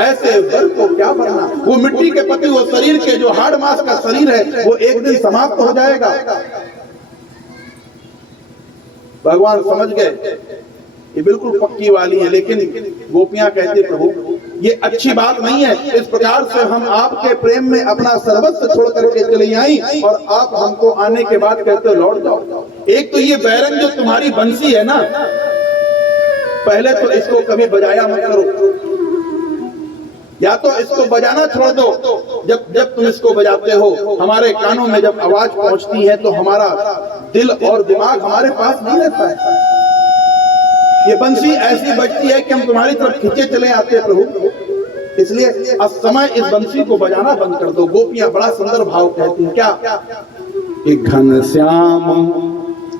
ऐसे वर को क्या करना, वो मिट्टी के पति, वो शरीर के जो हाड़ मांस का शरीर है वो एक दिन समाप्त हो जाएगा। भगवान समझ गए ये बिल्कुल पक्की वाली है, लेकिन गोपियां कहते प्रभु ये अच्छी बात नहीं है। इस प्रकार से हम आपके प्रेम में अपना सर्वस्व छोड़ करके चली आई और आप हमको आने के बाद कहते लौट जाओ। एक तो ये बैरंग जो तुम्हारी बंसी है ना, पहले तो इसको कभी बजाया मत करो, या तो इसको बजाना छोड़ दो। जब तुम इसको बजाते हो हमारे कानों में जब आवाज पहुंचती है तो हमारा दिल और दिमाग हमारे पास नहीं रहता है। ये बंसी ऐसी बजती है कि हम तुम्हारी तरफ खींचे चले आते हैं प्रभु, इसलिए अब समय इस बंसी को बजाना बंद कर दो। गोपियां बड़ा सुंदर भाव कहती हैं, क्या? एक घनश्याम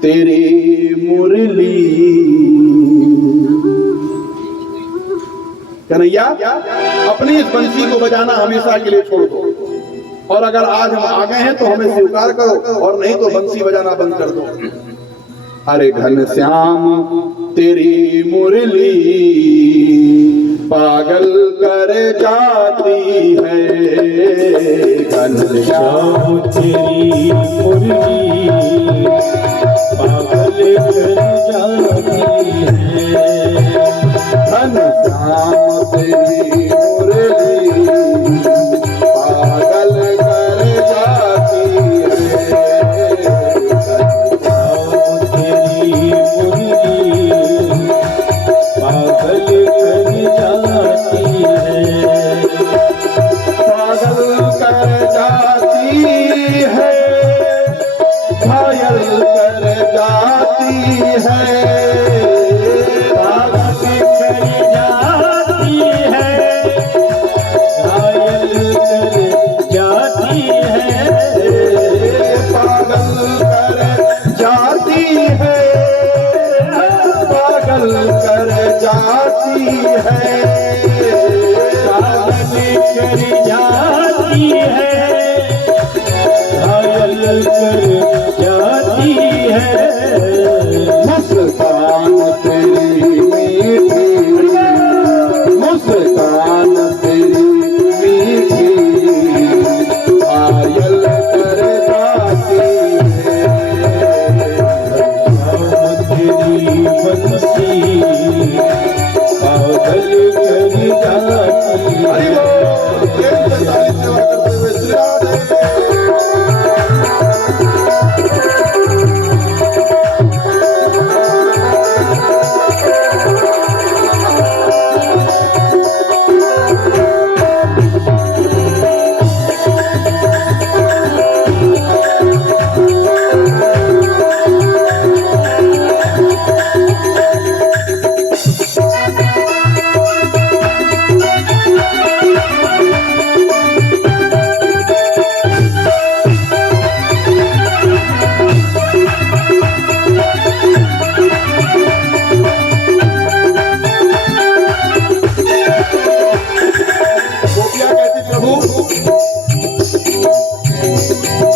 तेरी मुरली, कन्हैया अपनी इस बंसी को बजाना हमेशा के लिए छोड़ दो, और अगर आज हम आ गए हैं तो हमें स्वीकार करो, और नहीं तो बंसी बजाना बंद कर दो। अरे घनश्याम तेरी मुरली पागल कर जाती है। घनश्याम तेरी मुरली पागल कर जाती है। घनश्याम तेरी मुरली पागल कर जाती है। घनश्याम तेरी मुरली पागल कर जाती है। पागल कर जाती है, घायल कर जाती है। मुस्कान तेरी मीठी, मुस्कान तेरी मीठी घायल कर जाती है। तेरी बंसी पागल कर जाती है।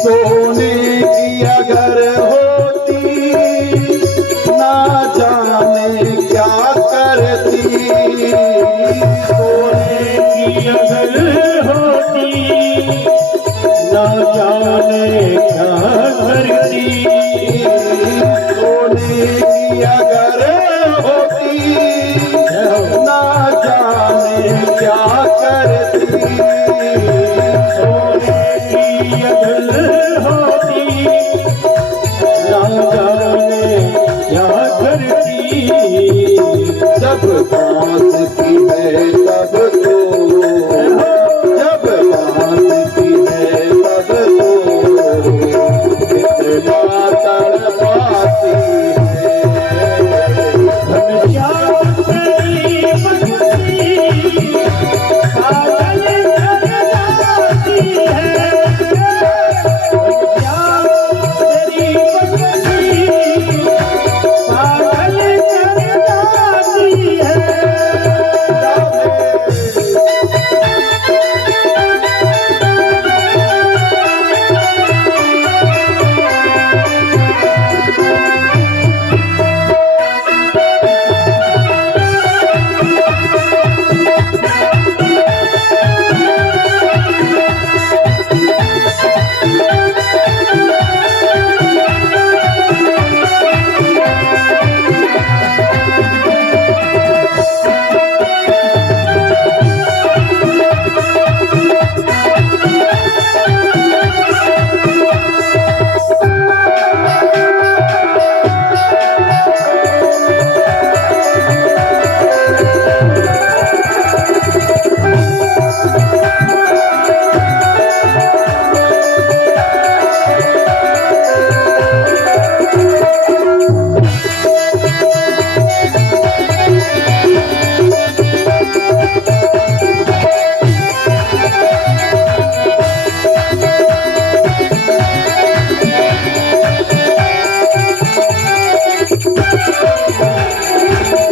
सोने की अगर होती ना जाने क्या करती, सोने की अगर होती ना जाने क्या करती, सोने की अगर होती ना जाने क्या करती, सोने की अगर होती ना जाने क्या करती, जब बात की है तब तो, जब बात की है तब तो इतना तड़पाती है। घनश्याम तेरी बंसी पागल कर जाती है, घनश्याम तेरी बंसी पागल कर जाती है।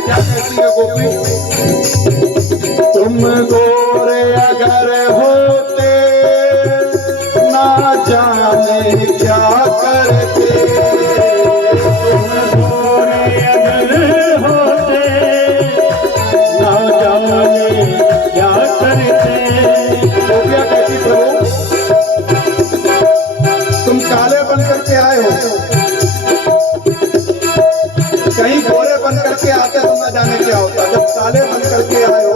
क्या कहती है गोपी? तुम गोरे अगर होते ना जाने क्या करते, तुम गोरे अगर होते ना जाने क्या करते, गोपियाँ कहती प्रभु तुम काले बन करके आए हो, कहीं गोरे बन करके आते तो न जाने क्या होता। जब काले बन करके आए हो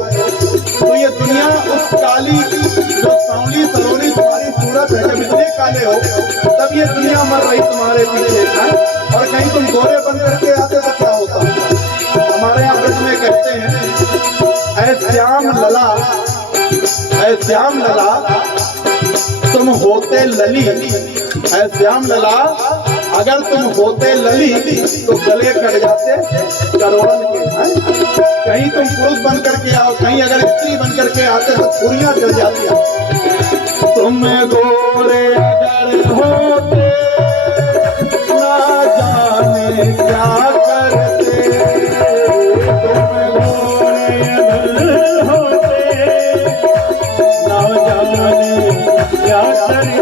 तो ये दुनिया उस काली जो सांवली सलोनी तुम्हारी सूरत है, जब इतने काले हो तब ये दुनिया मर रही तुम्हारे पीछे है। और कहीं तुम गोरे बन करके आते तो क्या होता। हमारे यहाँ ब्रज में कहते हैं ऐ श्याम लला, ऐ श्याम लला तुम होते लली, ऐ श्याम लला अगर तुम होते लली तो गले कट जाते करोड़न के हैं। कहीं तुम पुरुष बन करके आओ, कहीं अगर स्त्री बन करके आते तो पूरियां जल जाती हैं। तुम गोरे अगर होते ना जाने क्या करते, तुम गोरे अगर होते ना जाने क्या करते,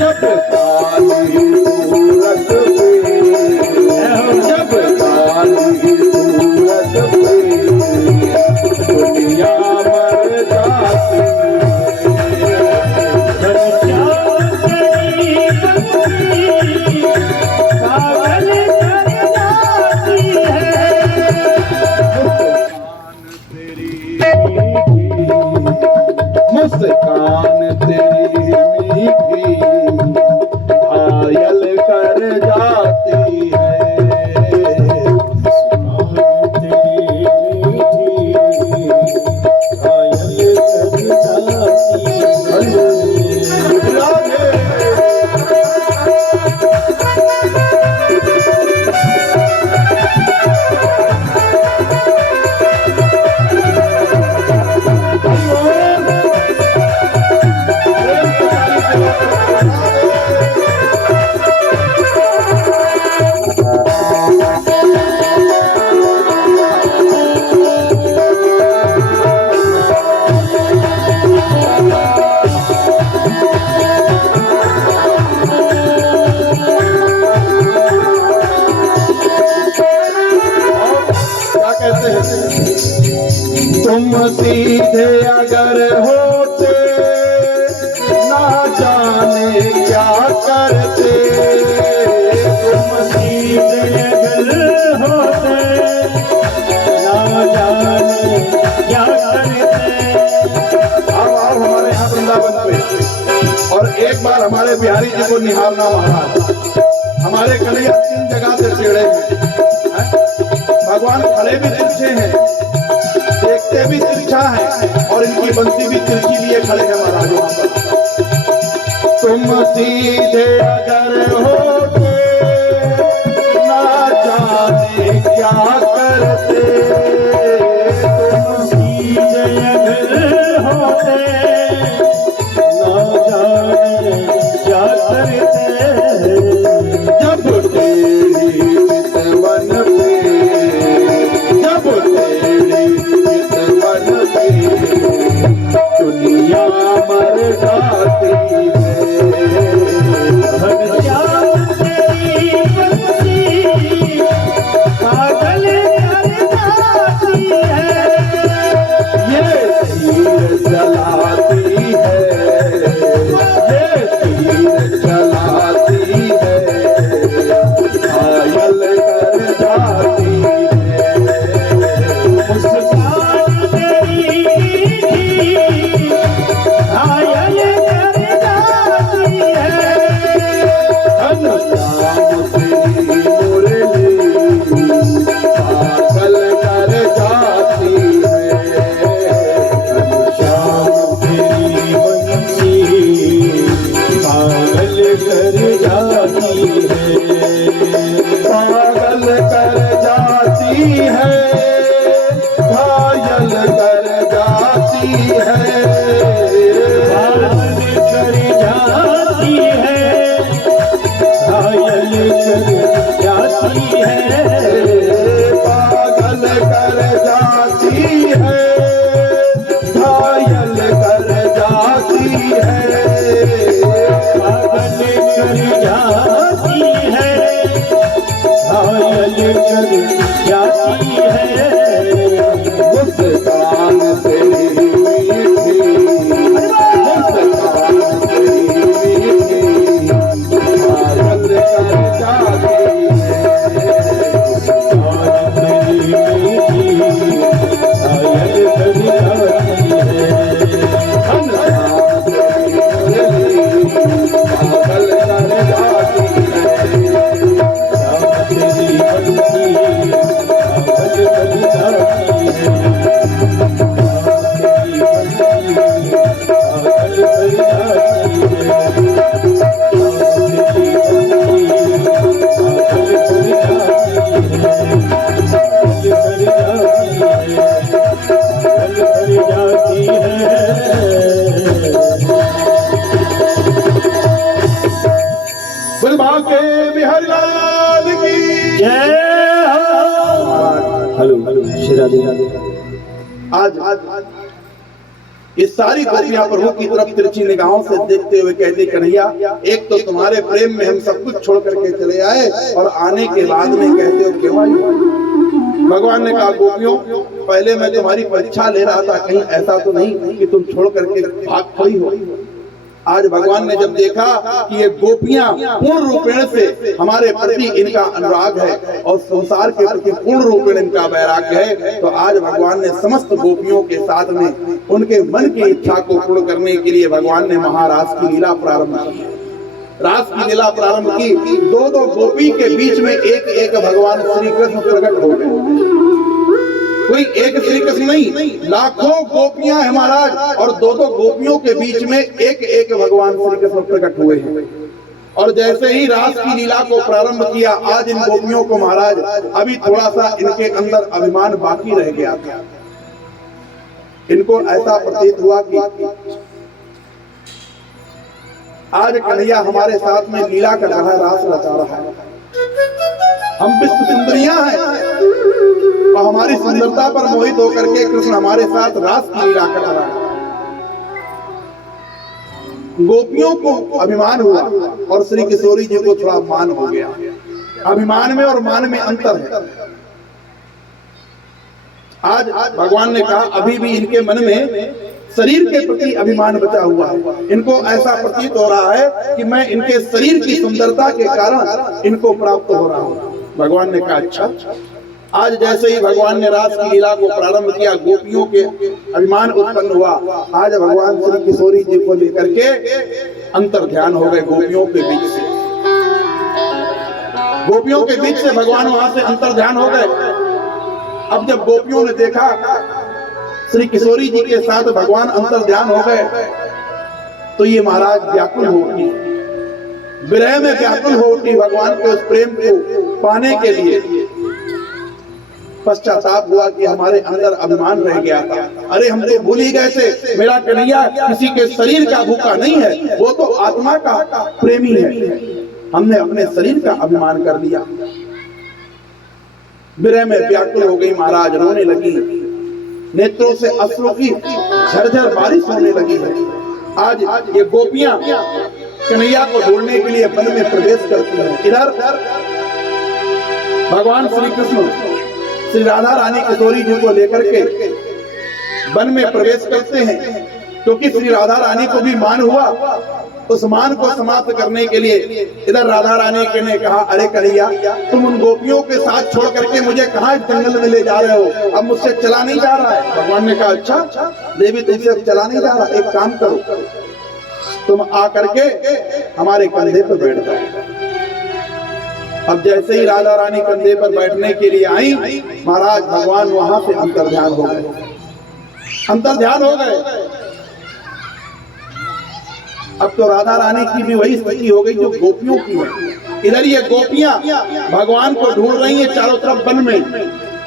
जब काली सूरत पे, जब काली सूरत पे दुनिया मर जाती है। घनश्याम तेरी जाने क्या करते तुम सीधे दिल होते ना जाने क्या करते। अब आओ हमारे यहाँ वृंदावन पे और एक बार हमारे बिहारी जी को निहारना महाराज। हमारे कन्हैया 3 जगह से टेढ़े हैं, भगवान खड़े भी तिरछे हैं, देखते भी तिरछा है और इनकी बंसी भी तिरछी लिए खड़े हैं महाराज वहां पर। तुम सीधे अगर होते ना जाने क्या करते तुम सीधे अगर होते ना जाने क्या करते। जब तेरी चितवन पे जब तेरी चितवन पे दुनिया मर जाती है। घनश्याम तेरी बंसी पागल कर जाती है। ये तीर जलाती है, ये तीर जलाती है, घायल कर जाती है। मुस्कान तेरी मीठी घायल कर जाती है। घनश्याम तेरी मुरली पागल कर जाती है। घनश्याम तेरी बंसी पागल कर जाती है। पागल कर जाती है, घायल कर जाती है। पागल कर जाती है, घायल कर जाती है। पागल कर जाती है, घायल कर जाती है। पागल कर जाती है, घायल कर जाती है। मुस्कान तेरी मीठी, मुस्कान तेरी मीठी, घायल कर जाती है। मुस्कान तेरी मीठी घायल कर जाती है। घनश्याम तेरी मुरली पागल कर जाती है। श्याम तेरी बंसी पागल कर जाती है। श्याम तेरी बंसी पागल कर जाती है। श्याम तेरी बंसी पागल कर जाती है। पागल कर जाती है, पागल कर जाती है। गुरबाग के बिहारी लाल की जय हेलो श्री राधे। आज ये सारी गोपियां प्रभु की तरफ तिरछी निगाहों से देखते हुए कहते कन्हैया एक तो तुम्हारे प्रेम में हम सब कुछ छोड़ करके चले आए और आने के बाद में कहते हो क्यों आई। भगवान ने कहा गोपियों पहले मैं तुम्हारी परीक्षा ले रहा था, कहीं ऐसा तो नहीं कि तुम छोड़ करके भाग खड़ी हो। आज भगवान ने जब देखा कि ये गोपियां पूर्ण रूपेण से हमारे प्रति इनका अनुराग है और संसार के प्रति पूर्ण रूपेण इनका वैराग्य है, तो आज भगवान ने समस्त गोपियों के साथ में उनके मन की इच्छा को पूर्ण करने के लिए भगवान ने महारास की लीला प्रारंभ की। रास की लीला प्रारंभ की, दो दो गोपी के बीच में एक एक भगवान श्री कृष्ण प्रकट हो गए। कोई एक श्री कृष्ण नहीं, लाखों गोपियां हैं महाराज और दो दो गोपियों के बीच में एक एक भगवान श्री कृष्ण प्रकट हुए हैं। और जैसे ही रास की लीला को प्रारंभ किया, आज इन गोपियों को महाराज अभी थोड़ा सा इनके अंदर अभिमान बाकी रह गया था। इनको ऐसा प्रतीत हुआ कि आज कन्हैया हमारे साथ में लीला कर रहा है, रास रचा रहा है। हम विश्व सुंदरियां हैं और हमारी सुंदरता पर मोहित होकर के कृष्ण हमारे साथ रास की लीला कर रहा है। गोपियों को अभिमान हुआ और श्री किशोरी जी को थोड़ा मान हो गया। अभिमान में और मान में अंतर है। आज भगवान ने कहा अभी भी इनके मन में शरीर के प्रति अभिमान बचा हुआ है। इनको ऐसा प्रतीत हो रहा है कि मैं इनके शरीर की सुंदरता के कारण इनको प्राप्त हो रहा हूँ। भगवान ने कहा अच्छा। आज जैसे ही भगवान ने रास की लीला को प्रारंभ किया, गोपियों के अभिमान उत्पन्न हुआ। आज भगवान श्री किशोरी जी को लेकर के अंतर ध्यान हो गए गोपियों के बीच से। गोपियों के बीच से भगवान वहां से अंतर ध्यान हो गए। अब जब गोपियों ने देखा श्री किशोरी जी के साथ भगवान अंतर ध्यान हो गए, तो ये महाराज व्याकुल हो उठी, विरह में व्याकुल हो उठी। भगवान के उस प्रेम को पाने के लिए पश्चाताप हुआ कि हमारे अंदर अभिमान रह गया था। अरे हम तो भूल ही गए थे, मेरा कन्हैया किसी के शरीर का भूखा नहीं है, वो तो आत्मा का प्रेमी है। हमने अपने शरीर का अभिमान कर दिया। विरह में व्याकुल हो गई महाराज, रोने लगी, नेत्रों से अश्रु की झरझर बारिश होने लगी है। आज ये गोपियां कन्हैया को ढूंढने के लिए वन में प्रवेश करती हैं। इधर भगवान श्री कृष्ण श्री राधा रानी किशोरी जी को लेकर के वन में प्रवेश करते हैं, क्योंकि श्री राधा रानी को भी मान हुआ। उस मान को समाप्त करने के लिए इधर राधा रानी के ने कहा, अरे कन्हैया तुम उन गोपियों के साथ छोड़ करके मुझे कहाँ जंगल में ले जा रहे हो, अब मुझसे चला नहीं जा रहा है। भगवान ने कहा अच्छा देवी तुमसे अब चला नहीं जा रहा, एक काम करो तुम आकर के हमारे कंधे पर बैठ जाओ। अब जैसे ही राधा रानी कंधे पर बैठने के लिए आई, महाराज भगवान वहां से अंतर ध्यान हो गए, अंतर ध्यान हो गए। अब तो राधा रानी की भी वही स्थिति हो गई जो गोपियों की है। इधर ये गोपियां भगवान को ढूंढ रही हैं चारों तरफ वन में,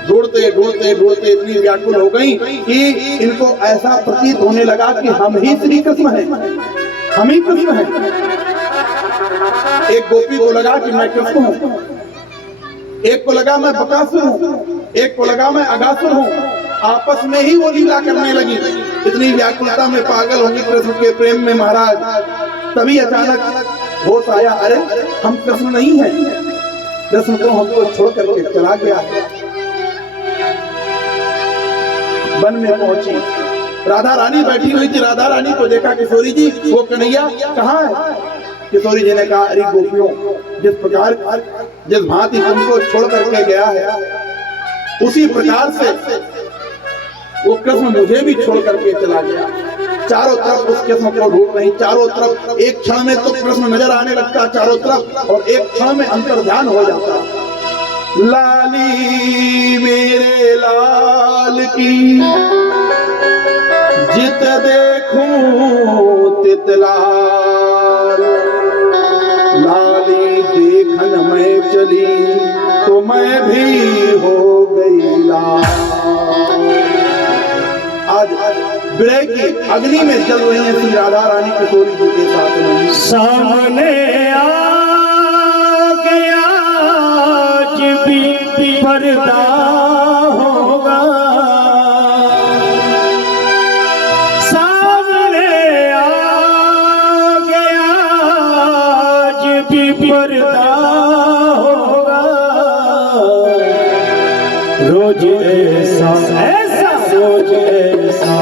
ढूंढते ढूंढते ढूंढते इतनी व्याकुल हो गई कि इनको ऐसा प्रतीत होने लगा कि हम ही श्री कृष्ण हैं, हम ही कृष्ण हैं। एक गोपी को लगा कि मैं कृष्ण हूँ, एक को लगा मैं बकासुर हूँ, एक को लगा मैं अगासुर हूँ। आपस में ही वो लीला करने लगी। इतनी व्याकुलता में पागल होंगे कृष्ण के प्रेम में महाराज। तभी अचानक होश आया, अरे हम कृष्ण नहीं हैं, कृष्ण तो हमको छोड़ करके चला गया है। वन में पहुंची, राधा रानी बैठी हुई थी। राधा रानी को देखा किशोरी जी, वो कन्हैया कहाँ है? किशोरी जी ने कहा, अरे गोपियों जिस प्रकार जिस भांति तुमको छोड़ करके गया है, उसी प्रकार से वो कृष्ण मुझे भी छोड़ करके चला गया। चारों तरफ उस कृष्ण को ढूंढ रही, चारों तरफ एक क्षण में तो कृष्ण नजर आने लगता चारों तरफ, और एक क्षण में अंतर ध्यान हो जाता। लाली मेरे लाल की जित देखूं तितलाल, लाली देखन में चली तो मैं भी हो गई लाल। आज विरह की अग्नि में जल रही है श्री राधा रानी किशोरी जी के साथ में। सामने आ गया आज भी पर्दा होगा, सामने आ गया आज भी पर्दा होगा। रोज ऐसा रोज ऐसा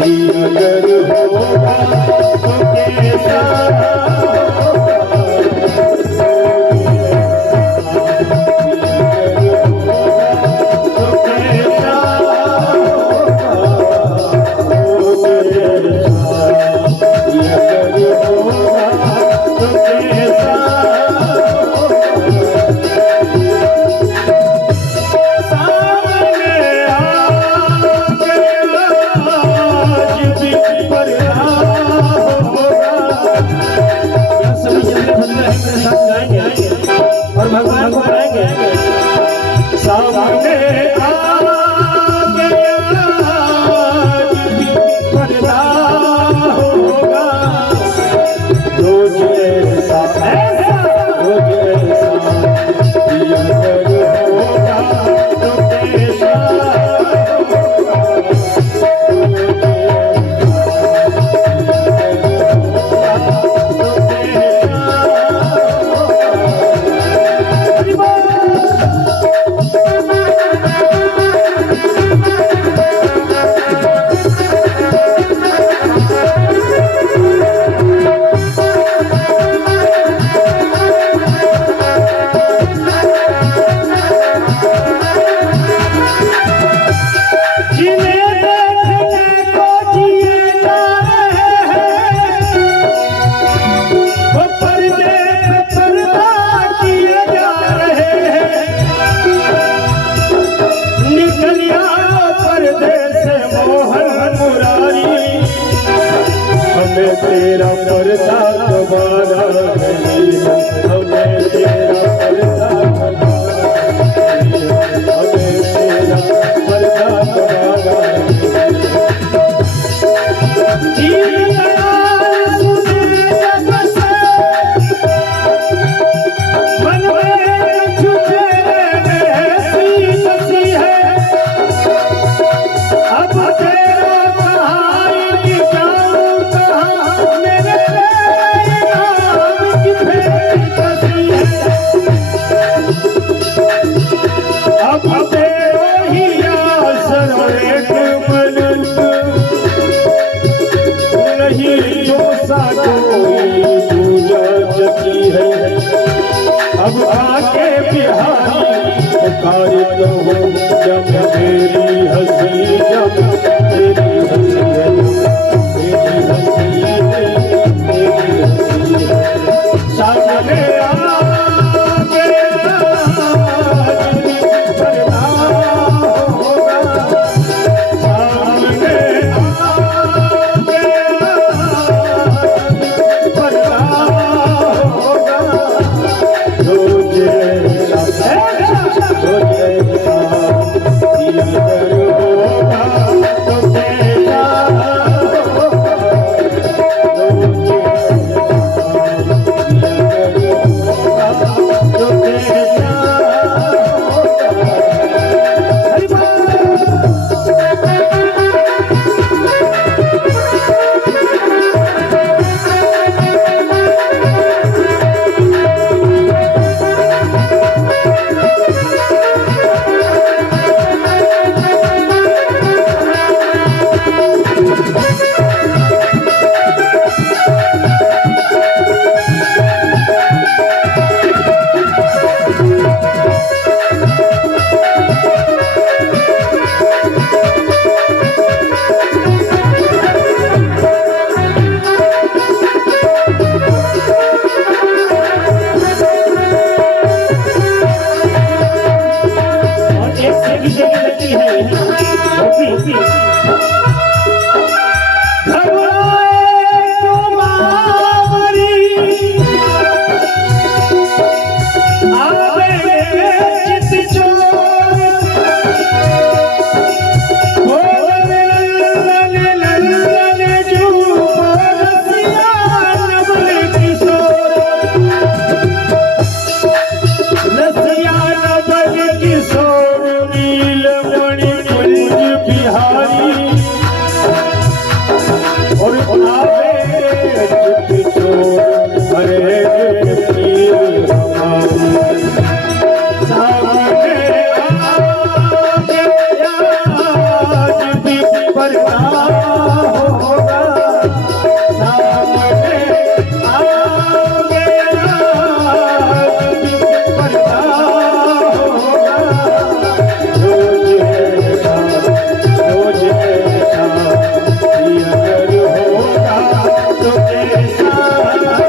भी अगर होगा तो कैसा पर्दा दोबारा नहीं है, हमें तेरा पर्दा हमें तेरा पर्दा दोबारा अब आके बिहारी पुकारे तो हो जब तेरी हंसी जब तेरी हंसी है तेरी हंसी है तेरी हंसी है सामने आके पर्दा होगा सामने आके पर्दा होगा रोज ऐसा दीदार होगा तो तेरा होगा रोज ऐसा दीदार होगा तो तेरा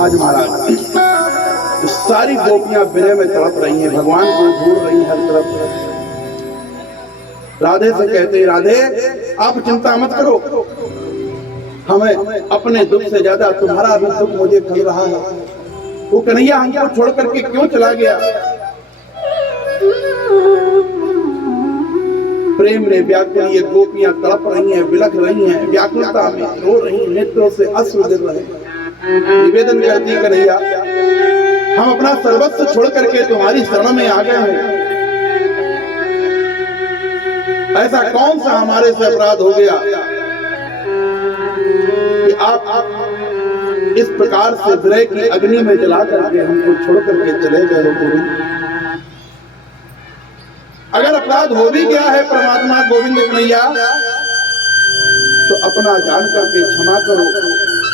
आज महाराज सारी गोपियां विरह में तड़प रही हैं, भगवान को ढूंढ रही हैं हर तरफ। राधे से कहते, राधे आप चिंता मत करो, हमें अपने दुख से ज्यादा तुम्हारा भी दुख मुझे खल रहा है। वो कन्हैया हमको छोड़ करके क्यों चला गया? प्रेम ने व्याकुल, ये गोपियां तड़प रही हैं, बिलख रही हैं, व्याकुलता में रो रही हैं, नेत्रों से अश्रु गिर रहे हैं। निवेदन करती कन्हैया, हम अपना सर्वस्व छोड़ करके तुम्हारी शरण में आ गए हैं। ऐसा कौन सा हमारे से अपराध हो गया कि आप इस प्रकार से विरह की अग्नि में जला करके हमको छोड़ करके चले गए हो? अगर अपराध हो भी गया है परमात्मा गोविंद कन्हैया, तो अपना जान करके क्षमा करो,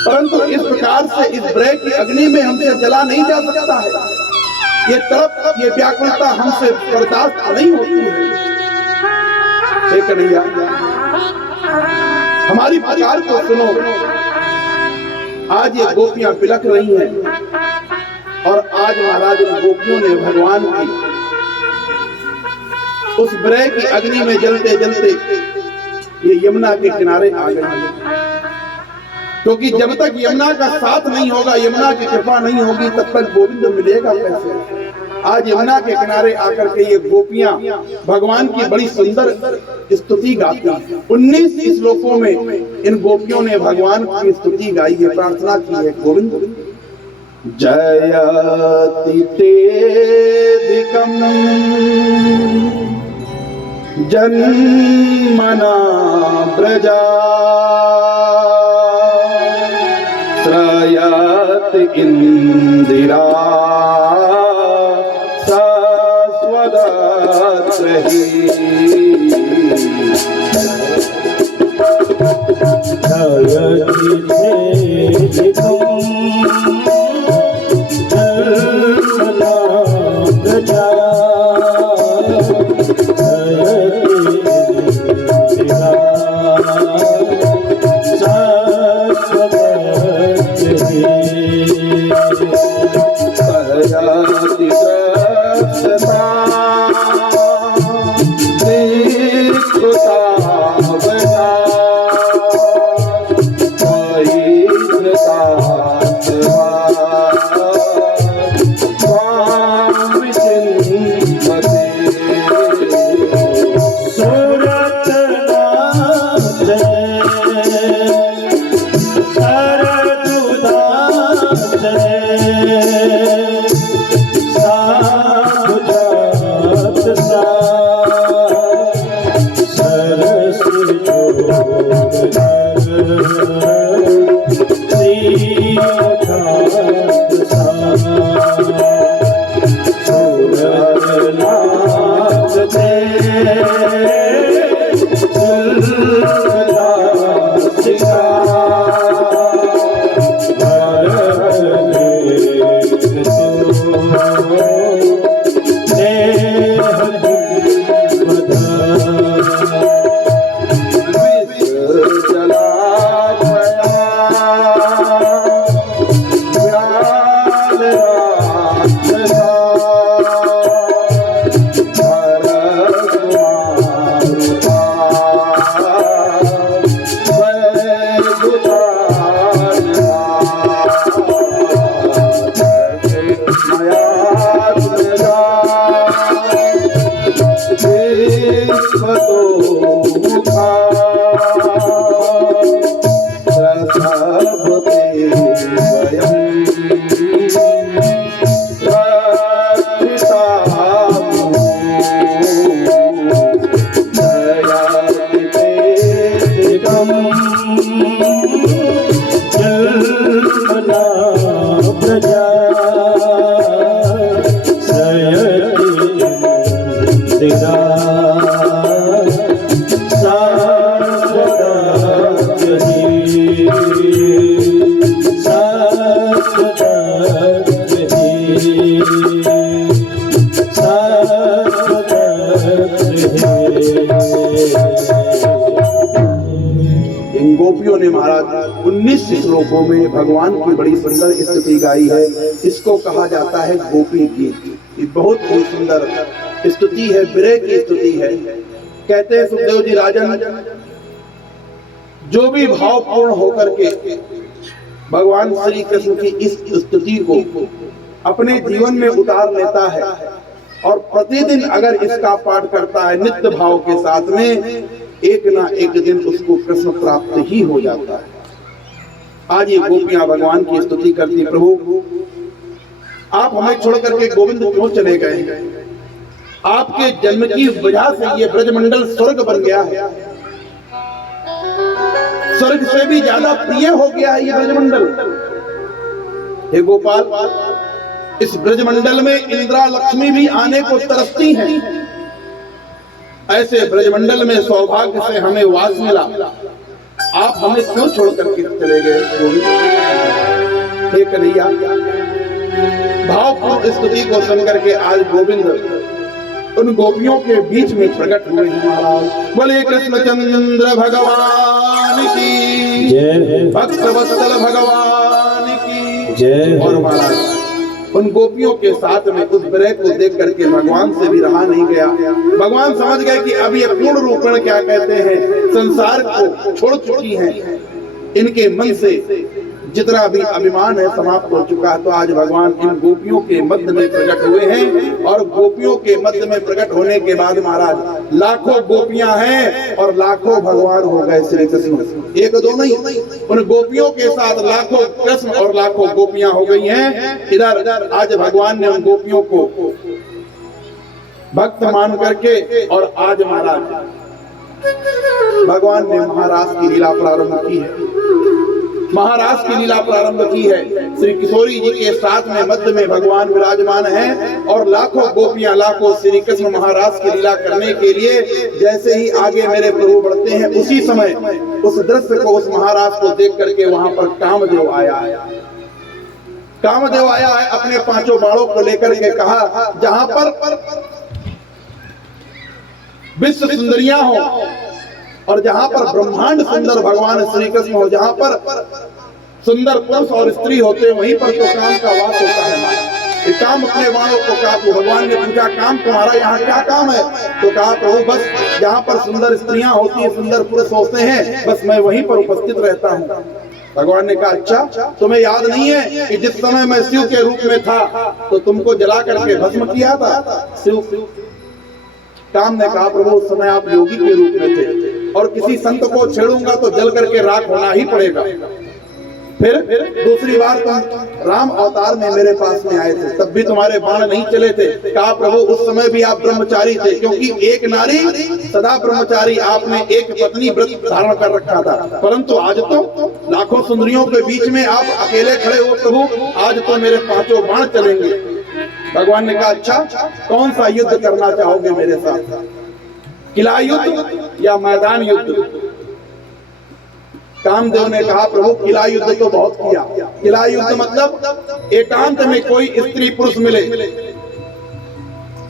परंतु इस प्रकार से इस विरह की अग्नि में हमसे जला नहीं जा सकता है। ये तड़प, ये व्याकुलता हमसे बर्दाश्त नहीं होती है। हे कन्हैया, हमारी पुकार को सुनो। आज ये गोपियां बिलख रही हैं और आज महाराज इन गोपियों ने भगवान की उस विरह की अग्नि में जलते जलते ये यमुना के किनारे आ गई। क्योंकि जब तक यमुना का साथ नहीं होगा, यमुना की कृपा नहीं होगी, तब तक गोविंद मिलेगा कैसे? आज यमुना के किनारे आकर के ये गोपियां भगवान की बड़ी सुंदर स्तुति गाती हैं। 19 श्लोकों में इन गोपियों ने भगवान की स्तुति गाई है, प्रार्थना की है। गोविंद जयति तेधिकम् जन्मना व्रजा त्रयत इंदिरा Thank you. इन गोपियों ने महाराज 19 श्लोकों में भगवान की बड़ी सुंदर स्तुति गाई है। इसको कहा जाता है गोपी गीत। ये बहुत ही सुंदर स्तुति है, विरह की स्तुति है। कहते हैं सुखदेव जी राजन, जो भी भावपूर्ण होकर के भगवान श्री कृष्ण की इस स्तुति को अपने जीवन में उतार लेता है और प्रतिदिन अगर इसका पाठ करता है नित्य भाव के साथ में, एक ना एक दिन उसको कृष्ण प्राप्त ही हो जाता है। आज ये गोपियां भगवान की स्तुति करती, प्रभु आप हमें छोड़ करके गोविंद क्यों चले गए? आपके जन्म की वजह से ये ब्रजमंडल स्वर्ग बन गया है, स्वर्ग से भी ज्यादा प्रिय हो गया है ये ब्रजमंडल। हे गोपाल, इस ब्रजमंडल में इंद्रा लक्ष्मी भी आने को तरसती हैं। ऐसे ब्रजमंडल में सौभाग्य से हमें वास मिला, आप हमें क्यों छोड़ करके चले गए? हे कन्हैया, भावपूर्ण स्तुति को सुन करके आज गोविंद उन गोपियों के बीच में प्रकट हुए हैं। महाराज बोले कृष्णचंद्र भगवान की जय, भक्तवत्सल भगवान की जय। और महाराज उन गोपियों के साथ में उस विरह को देख करके भगवान से भी रहा नहीं गया। भगवान समझ गए कि अब ये पूर्ण रूपेण क्या कहते हैं, संसार को छोड़ चुकी हैं, इनके मन से जितना भी अभिमान है समाप्त हो चुका है। तो आज भगवान इन गोपियों के मध्य में प्रकट हुए हैं और गोपियों के मध्य में प्रकट होने के बाद महाराज लाखों गोपियां हैं और लाखों भगवान हो गए श्री कृष्ण। एक दो नहीं, उन गोपियों के साथ लाखों कृष्ण और लाखों गोपियां हो गई हैं। इधर आज भगवान ने उन गोपियों को भक्त मान करके और आज महाराज भगवान ने महाराज की लीला प्रारंभ की है। महाराज की लीला प्रारंभ की है। श्री किशोरी जी के साथ में मध्य में भगवान विराजमान हैं और लाखों गोपियां, लाखों श्री कृष्ण महाराज की लीला करने के लिए जैसे ही आगे मेरे प्रभु बढ़ते हैं, उसी समय उस दृश्य को, उस महाराज को देख करके वहां पर कामदेव आया है। कामदेव आया है अपने 5 बाणों को लेकर के, कहा जहां पर विश्व सुंदरियां हो और जहां पर ब्रह्मांड सुंदर भगवान श्री कृष्ण हो, जहां पर सुंदर पुरुष और स्त्री होते, वहीं पर तो काम का वास होता है। काम अपने बाणों को कहा। तो भगवान ने पूछा, काम तुम्हारा यहाँ क्या काम है? तो कहा प्रभु बस जहाँ पर सुंदर स्त्रियां होती है, सुंदर पुरुष होते हैं, बस मैं वहीं पर उपस्थित रहता हूँ। भगवान ने कहा, अच्छा तुम्हें याद नहीं है कि जिस समय मैं शिव के रूप में था तो तुमको जला करके भस्म किया था? शिव काम ने कहा, प्रभु उस समय आप योगी के रूप में थे और किसी संत को छेड़ूंगा तो जल करके राख होना ही पड़ेगा। फिर दूसरी बार तुम राम अवतार में मेरे पास में आए थे, तब भी तुम्हारे बाण नहीं चले थे। कहा प्रभु उस समय भी आप ब्रह्मचारी थे, क्योंकि एक नारी सदा ब्रह्मचारी, आपने एक पत्नी व्रत धारण कर रखा था। परंतु आज तो लाखों सुंदरियों के बीच में आप अकेले खड़े हो प्रभु, आज तो मेरे 5 बाण चलेंगे। भगवान ने कहा, अच्छा कौन सा युद्ध करना चाहोगे मेरे साथ, किला युद्ध या मैदान युद्ध? कामदेव ने कहा, प्रभु किला युद्ध तो बहुत किया। किला युद्ध मतलब एकांत में कोई स्त्री पुरुष मिले।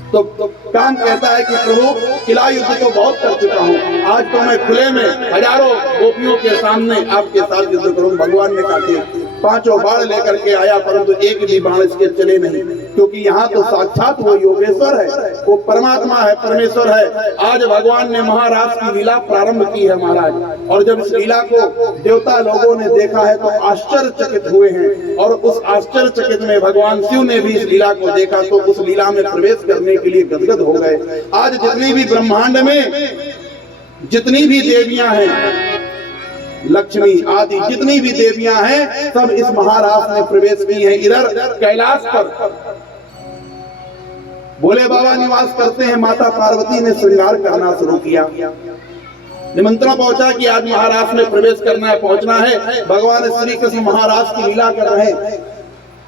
तो काम कहता है कि प्रभु किला युद्ध तो बहुत कर चुका हूँ, आज तो मैं खुले में हजारों गोपियों के सामने आपके साथ युद्ध करूँ। भगवान ने कहा 5 बाण लेकर के आया, परंतु एक भी बाण इसके चले नहीं, क्योंकि यहाँ तो साक्षात वो योगेश्वर है, वो परमात्मा है, परमेश्वर है। आज भगवान ने महाराज की लीला प्रारंभ की है महाराज, और जब इस लीला को देवता लोगों ने देखा है तो आश्चर्यचकित हुए हैं, और उस आश्चर्यचकित में भगवान शिव ने भी इस लीला को देखा तो उस लीला में प्रवेश करने के लिए गदगद हो गए। आज जितनी भी ब्रह्मांड में जितनी भी देवियां हैं, लक्ष्मी आदि जितनी भी देवियां हैं, सब इस महाराज ने प्रवेश की है। इधर कैलाश पर भोले बाबा निवास करते हैं, माता पार्वती ने श्रृंगार करना शुरू किया। निमंत्रण पहुंचा कि आज महाराज ने प्रवेश करना है, पहुंचना है। भगवान श्री कृष्ण महाराज की लीला कर रहे हैं,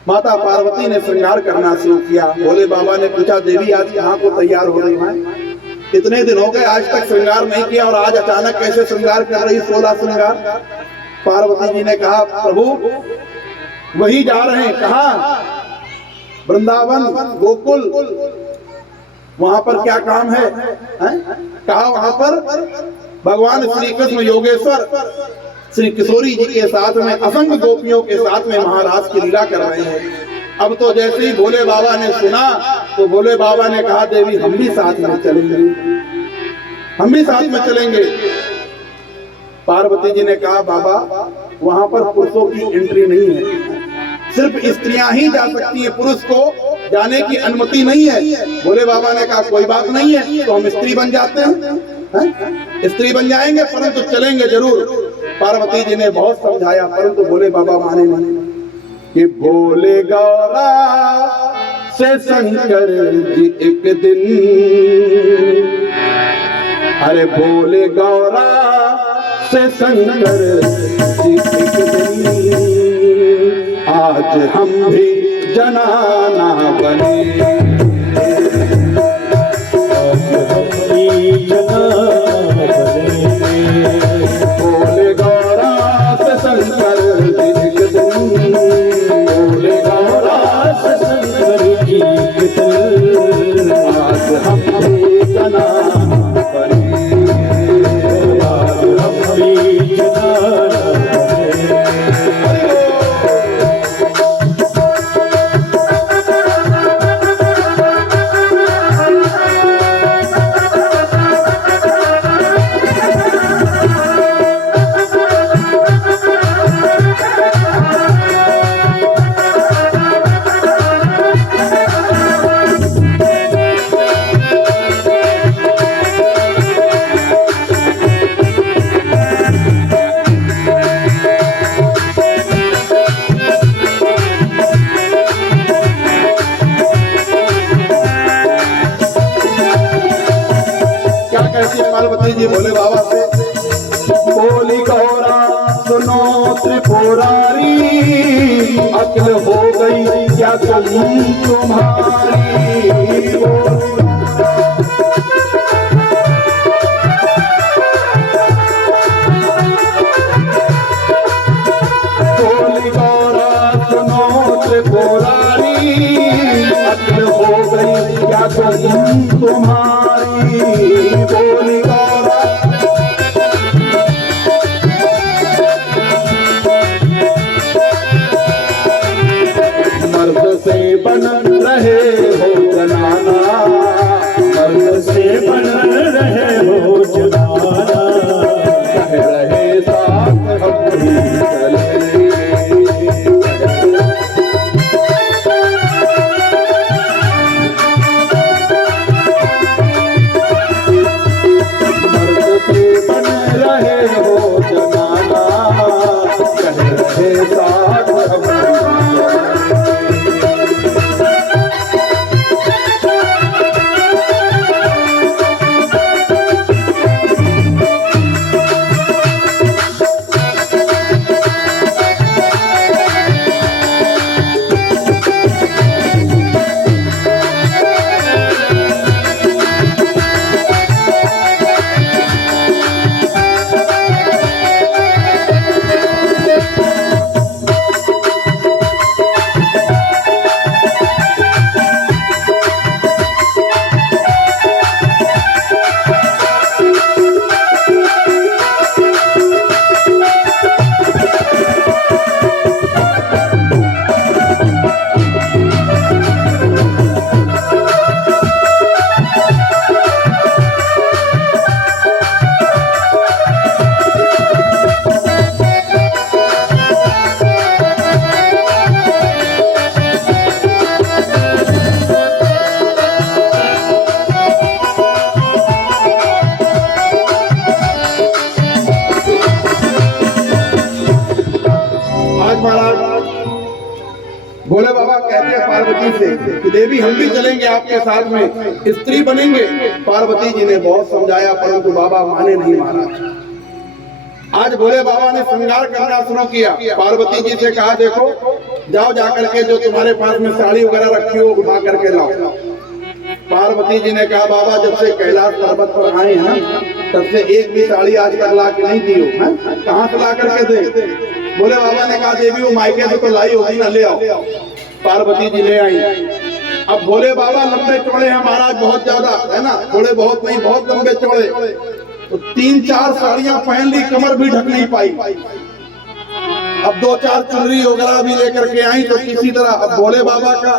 माता पार्वती ने श्रृंगार करना शुरू किया। भोले बाबा ने पूछा, देवी आज यहाँ को तैयार हो रही है? इतने दिन हो गए आज तक श्रृंगार नहीं किया और आज अचानक कैसे श्रृंगार कर रही, 16 श्रृंगार? पार्वती जी ने कहा, प्रभु वही जा रहे हैं। कहा? वृंदावन, गोकुल, वहां पर क्या काम है? कहा वहां पर भगवान श्री कृष्ण योगेश्वर श्री किशोरी जी के साथ में असंख्य गोपियों के साथ में महाराज की लीला कर रहे हैं। अब तो जैसे ही भोले बाबा ने सुना तो भोले बाबा ने कहा देवी हम भी साथ में चलेंगे, हम भी साथ में चलेंगे। पार्वती जी ने कहा बाबा वहां पर पुरुषों की एंट्री नहीं है, सिर्फ स्त्रियां ही जा सकती हैं, पुरुष को जाने की अनुमति नहीं है। भोले बाबा ने कहा कोई बात नहीं है, तो हम स्त्री बन जाते हैं, स्त्री बन जाएंगे परंतु चलेंगे जरूर। पार्वती जी ने बहुत समझाया परंतु भोले बाबा माने नहीं कि भोले गौरा से शंकर जी एक दिन, अरे भोले गौरा से शंकर जी एक दिन, आज हम भी जनाना बने, आज हम भी जनाना बने। भोले गौरा से शंकर जी एक दिन, भोले गौरा से शंकर जी एक दिन, आज हम भी जनाना बने, आज हम भी जनाना बने। पार्वती जी भोले बाबा से, बोली गौरा सुनो त्रिपुरारी, अक्ल हो गई क्या तुम्हारी, बोली गौरा सुनो त्रिपुरारी, अक्ल हो गई क्या तुम्हारी, बोली गौरा मर्द से बन रहे हो जनाना, मर्द से बन रहे हो जनाना, कह रहे साथ हम ही चले, मर्द से बन रहे हो जनाना, कह रहे साथ हम ही भोले बाबा कहते हैं पार्वती से कि देवी हम भी चलेंगे आपके साथ में, स्त्री बनेंगे। पार्वती जी ने बहुत समझाया परंतु बाबा माने नहीं माना। आज भोले बाबा ने श्रृंगार करना शुरू किया। पार्वती जी से कहा देखो जाओ जाकर के जो तुम्हारे पास में साड़ी वगैरह रखी हो उठा करके लाओ। पार्वती जी ने कहा बाबा जब से कैलाश पर्वत पर आए हैं तब से एक भी साड़ी आज तक ला के नहीं दी हो, कहाँ से ला करके दे? भोले बाबा ने कहा देवी वो मायके से तो लाई होगी ना, ले आओ। पार्वती जी ले आई। अब भोले बाबा लंबे चौड़े हैं महाराज, बहुत ज्यादा है ना, थोड़े बहुत नहीं, बहुत लंबे चौड़े। तो 3-4 साड़ियां पहन ली, कमर भी ढक नहीं पाई। अब 2-4 चुनरी वगैरह भी लेकर के आई तो किसी तरह। अब भोले बाबा का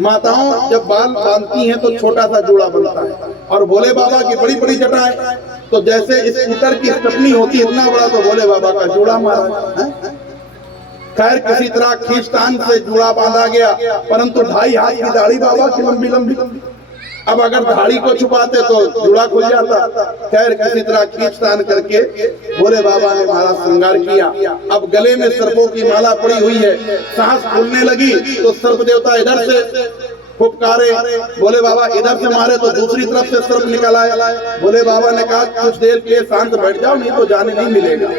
माताओं जब बाल बांधती हैं तो छोटा सा जूड़ा बनता है, और भोले बाबा की बड़ी बड़ी जटाएं, तो जैसे स्कूटर की स्टेपनी होती है इतना बड़ा, तो भोले बाबा का जूड़ा मारा। खैर किसी तरह खींचतान से जूड़ा बांधा गया, परंतु 2.5 हाथ की दाढ़ी बाबा की लंबी लंबी। अब अगर दाढ़ी को छुपाते तो जूड़ा खुल जाता। खैर किसी तरह खींचतान करके भोले बाबा ने महाराज श्रृंगार किया। अब गले में सर्पों की माला पड़ी हुई है, सांस फूलने लगी तो सर्प देवता इधर से फुफकारे, भोले बाबा इधर से मारे तो दूसरी तरफ से सर्प निकल आया। भोले बाबा ने कहा कुछ देर के लिए शांत बैठ जाओ, नहीं तो जाने नहीं मिलेगा।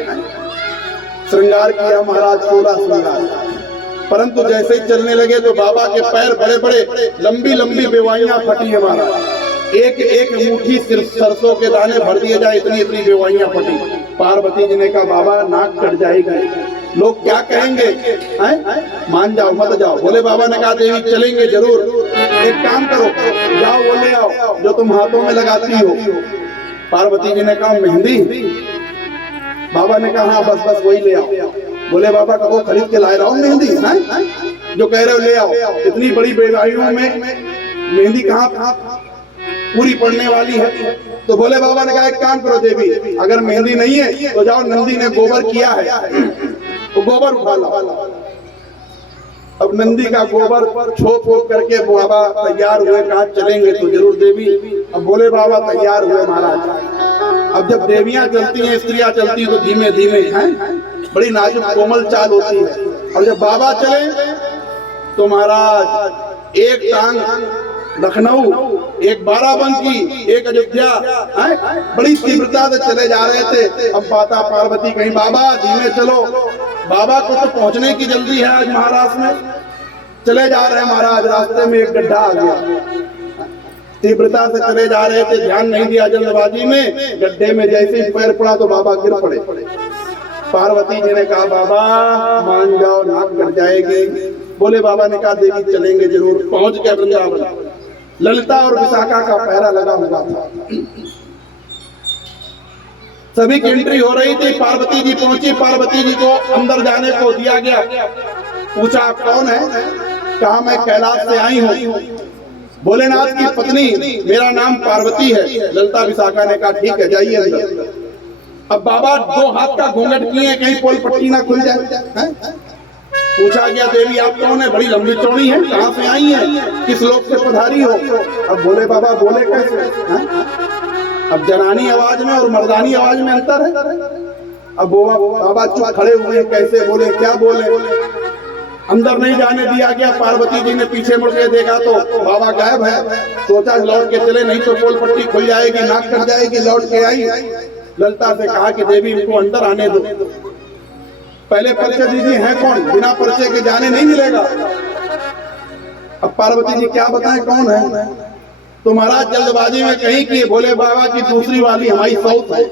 श्रृंगार किया महाराज, 16 श्रृंगार। परंतु जैसे ही चलने लगे तो बाबा के पैर बड़े बड़े, लंबी लंबी बेवाइयां फटी है महाराज। एक एक मुट्ठी सरसों के दाने भर दिए जाए, इतनी इतनी बेवाइयां फटी। पार्वती जी ने कहा बाबा नाक कट जाएगी, लोग क्या कहेंगे, मान जाओ मत जाओ। भोले बाबा ने कहा देवी चलेंगे जरूर, एक काम करो, जाओ वो ले आओ जो तुम हाथों में लगाती हो। पार्वती जी ने कहा मेहंदी। बाबा ने कहा हाँ बस बस वही ले आओ। बोले बाबा का वो खरीद के लाए रहा हूँ मेहंदी, जो कह रहे हो ले आओ। इतनी बड़ी बेगाइयों में मेहंदी कहाँ पूरी पड़ने वाली है। तो भोले बाबा ने कहा एक काम करो देवी, अगर मेहंदी नहीं है तो जाओ, नंदी ने गोबर किया है तो गोबर उठा लो। अब नंदी का गोबर छोप करके बाबा तैयार हुए, कहा चलेंगे तो जरूर देवी। अब भोले बाबा तैयार हुए महाराज। अब जब देवियां चलती हैं, स्त्रियां चलती हैं तो धीमे धीमे हैं, बड़ी नाजुक कोमल चाल होती है। और जब बाबा चले तो महाराज एक टांग लखनऊ, एक बाराबंकी, एक अयोध्या, बड़ी तीव्रता से चले जा रहे थे। अब माता पार्वती कहीं बाबा धीमे चलो, बाबा को तो पहुंचने की जल्दी है आज महाराष्ट्र में। चले जा रहे हैं महाराज, रास्ते में एक गड्ढा आ गया। तीव्रता से चले जा रहे थे, ध्यान नहीं दिया जल्दबाजी में, गड्ढे में जैसे ही पैर पड़ा तो बाबा गिर पड़े। पार्वती जी ने कहा बाबा मान जाओ, नाक कट जाएगी। बोले बाबा ने कहा देवी चलेंगे जरूर। पहुंच गए वृंदावन। ललिता और विशाखा का पहरा लगा हुआ था, सभी की एंट्री हो रही थी। पार्वती जी पहुंची, पार्वती जी को अंदर जाने को दिया गया। पूछा आप कौन है? कहा मैं कैलाश से आई हूँ, भोलेनाथ की पत्नी, मेरा नाम पार्वती है। ललिता विशाखा ने कहा ठीक है जाइए अंदर। अब बाबा 2 हाथ का घूंघट किए, कहीं पोल पट्टी ना खुल जाए। पूछा गया देवी आप कौन है? बड़ी लंबी चौड़ी है, कहाँ से आई है, किस लोक से पधारी हो? अब बोले बाबा बोले कैसे? अब जनानी आवाज में और मर्दानी आवाज में अंतर है। अब बाबा चुप खड़े हुए, कैसे बोले, क्या बोले? अंदर नहीं जाने दिया गया। पार्वती जी ने पीछे मुड़ के देखा तो बाबा गायब है। सोचा लौट के चले, नहीं तो पोल पट्टी खुल जाएगी, नाक कट जाएगी। लौट के आई, ललिता से कहा कि देवी इनको अंदर आने दो, पहले परिचय दीजिए हैं कौन, बिना परिचय के जाने नहीं मिलेगा। अब पार्वती जी क्या बताएं कौन है? तो महाराज जल्दबाजी में कही कि भोले बाबा की दूसरी वाली हमारी सौत है।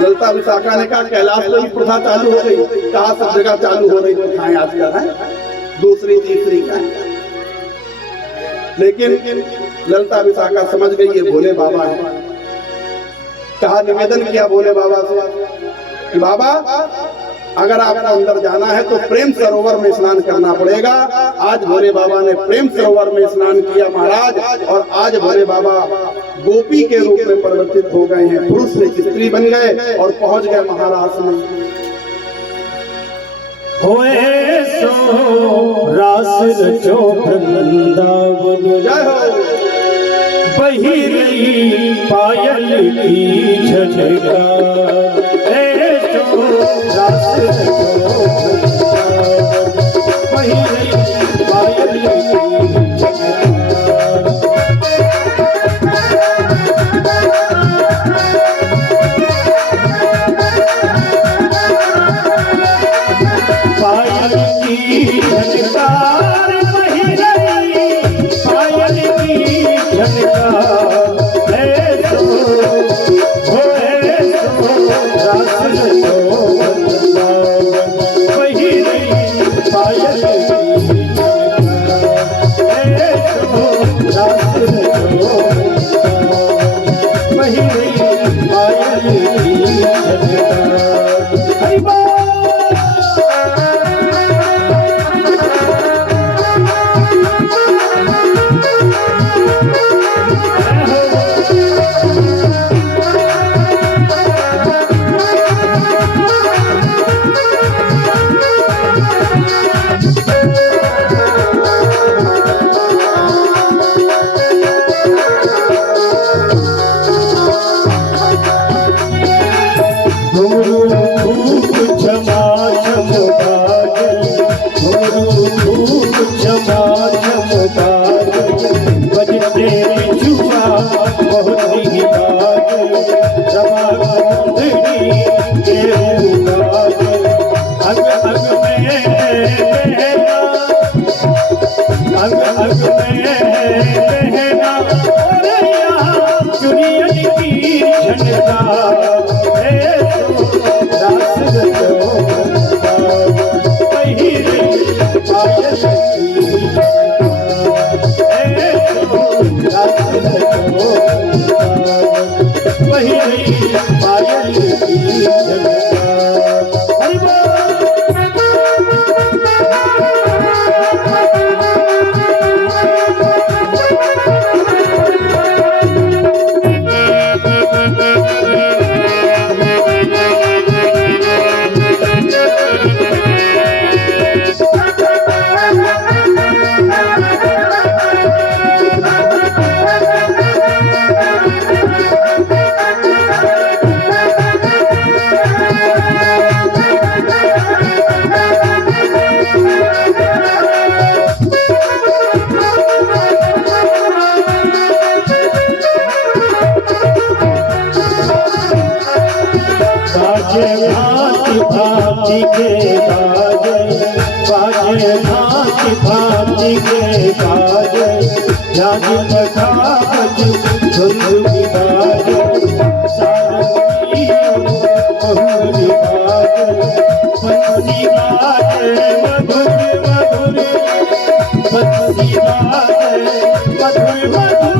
ललिता विशाखा ने कहा कैलाश में भी प्रथा चालू हो गई। कहा सब जगह चालू हो रही तो खाएं आजकल है, दूसरी तीसरी का। लेकिन ललिता विशाखा समझ गई ये भोले बाबा है। कहा निवेदन किया भोले बाबा से कि बाबा अगर आपको अंदर जाना है तो प्रेम सरोवर में स्नान करना पड़ेगा। आज भोले बाबा ने प्रेम सरोवर में स्नान किया महाराज, और आज भोले बाबा गोपी के रूप में परिवर्तित हो गए हैं, पुरुष से स्त्री बन गए और पहुंच गए महाराष्ट्र में। होए सो रास रचो वृंदावन, जय हो। बही रही पायल की झटका, रास रचो वृंदावन, बही रही पायल की झटका। पायल की झनकार बही रही, पायल की झनकार, ऐसो रास रचो वृंदावन, बही रही पायल में रहना रैया चुनियन की झंडा है तो दास रचो वही पायल की है तो दास रचो वही पायल की झंडा। भांति के बाजे बाजे भांति भांति के बाजे जागी पठावत धुंधुली बाजे सारंगियों बहुली बाजे बंसी बाजे मधुर मधुर बंसी बाजे मधुर मधुर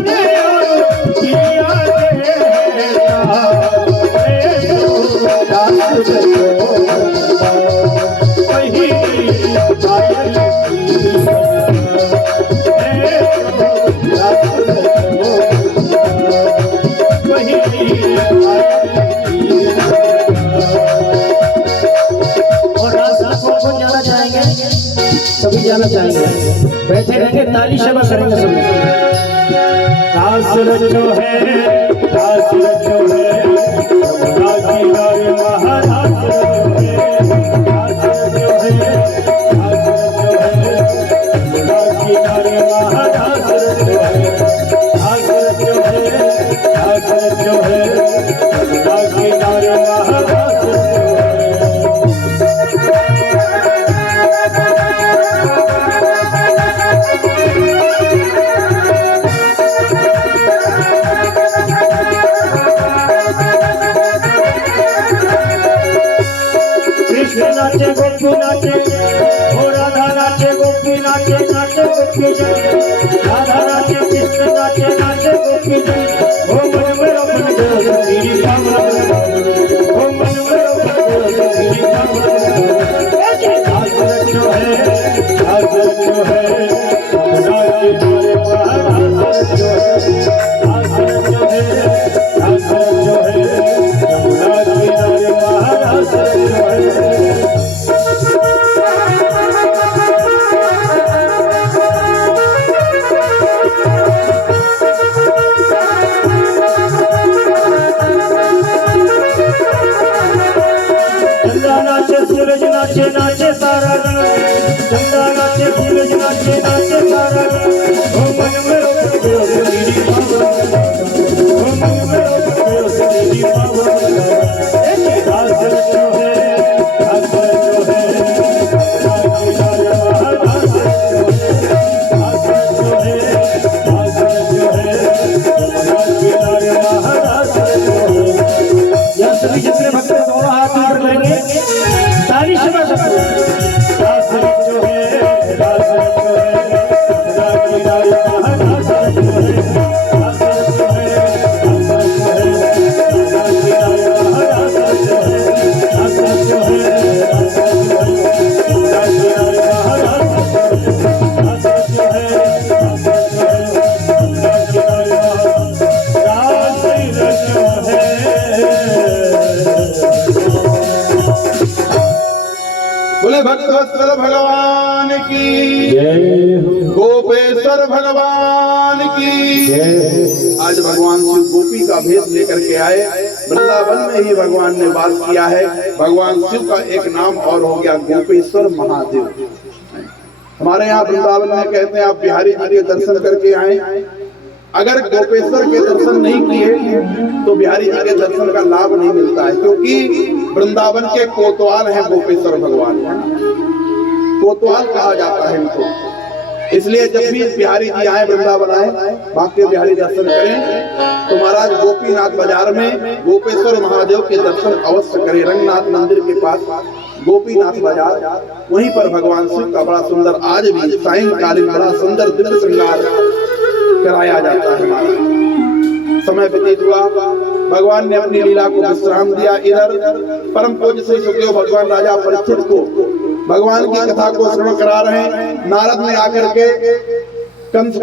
और पिया सभी जाना चाहेंगे, बैठे रहेंगे, ताली शबा करेंगे सभी। दास रचो है, दास रचो है, दासी नारी महादास रचो है, दास रचो है, दास रचो है, दासी नारी महादास रचो है, दास रचो है, दास रचो है, दासी नारी महादास रचो है। नाचे गोपी नाचे ओ राधा नाचे गोपी नाचे नाचे गोपी जय राधा नाचे कृष्ण नाचे नाचे गोपी जय ओ मन में अपन मेरी कामना ओ मन में अपन मेरी कामना दास रचो है दास रचो है नाचे नारे महादास रचो है दास रचो है दास रचो है नाचे नारे महादास रचो है। सूरज नाचे नाचे सारा चंदा नाचे सूरज नाचे नाचे सारा ओ मन में मेरी बाबा ओ मन में मेरी बाबा दास रचो है दास रचो है दास रचो है दास रचो है महादास रचो है। यह सभी जितने भक्त दोनों हाथ ऊपर करेंगे, ताली शबा करो। दास रचो है दास रचो है दासी नारी महादास रचो है दास रचो है दास रचो है दासी नारी महादास रचो है दास रचो है दास रचो है दासी नारी महादास रचो है दास रचो है दास रचो है दासी नारी महादास रचो है। बोले भक्तवत्सल भगवान की गोपेश्वर भगवान की। आज भगवान शिव गोपी का भेष लेकर के आए, वृंदावन में ही भगवान ने वास किया है। भगवान शिव का एक नाम और हो गया गोपेश्वर महादेव। हमारे यहाँ वृंदावन में कहते हैं आप बिहारी जी के दर्शन करके आए, अगर गोपेश्वर के दर्शन नहीं किए तो बिहारी जी के दर्शन का लाभ नहीं मिलता है, क्योंकि वृंदावन के कोतवाल हैं गोपेश्वर भगवान। कोतवाल कहा जाता है इनको। इसलिए जब भी बिहारी जी आए वृंदावन आए, बांके बिहारी दर्शन करें तो महाराज गोपीनाथ बाजार में गोपेश्वर महादेव के दर्शन अवश्य करें। रंगनाथ मंदिर के पास गोपीनाथ बाजार, वहीं पर भगवान शिव का बड़ा सुंदर आज भी सायंकालीन बड़ा सुंदर दिव्य श्रृंगार कराया जाता है। महाराज समय व्यतीत हुआ, भगवान ने अपनी लीला को विश्राम दिया। इधर परम पूज्य श्री सुखदेव भगवान राजा परीक्षित को भगवान की कथा को श्रवण करा रहे हैं। नारद ने आकर के कंस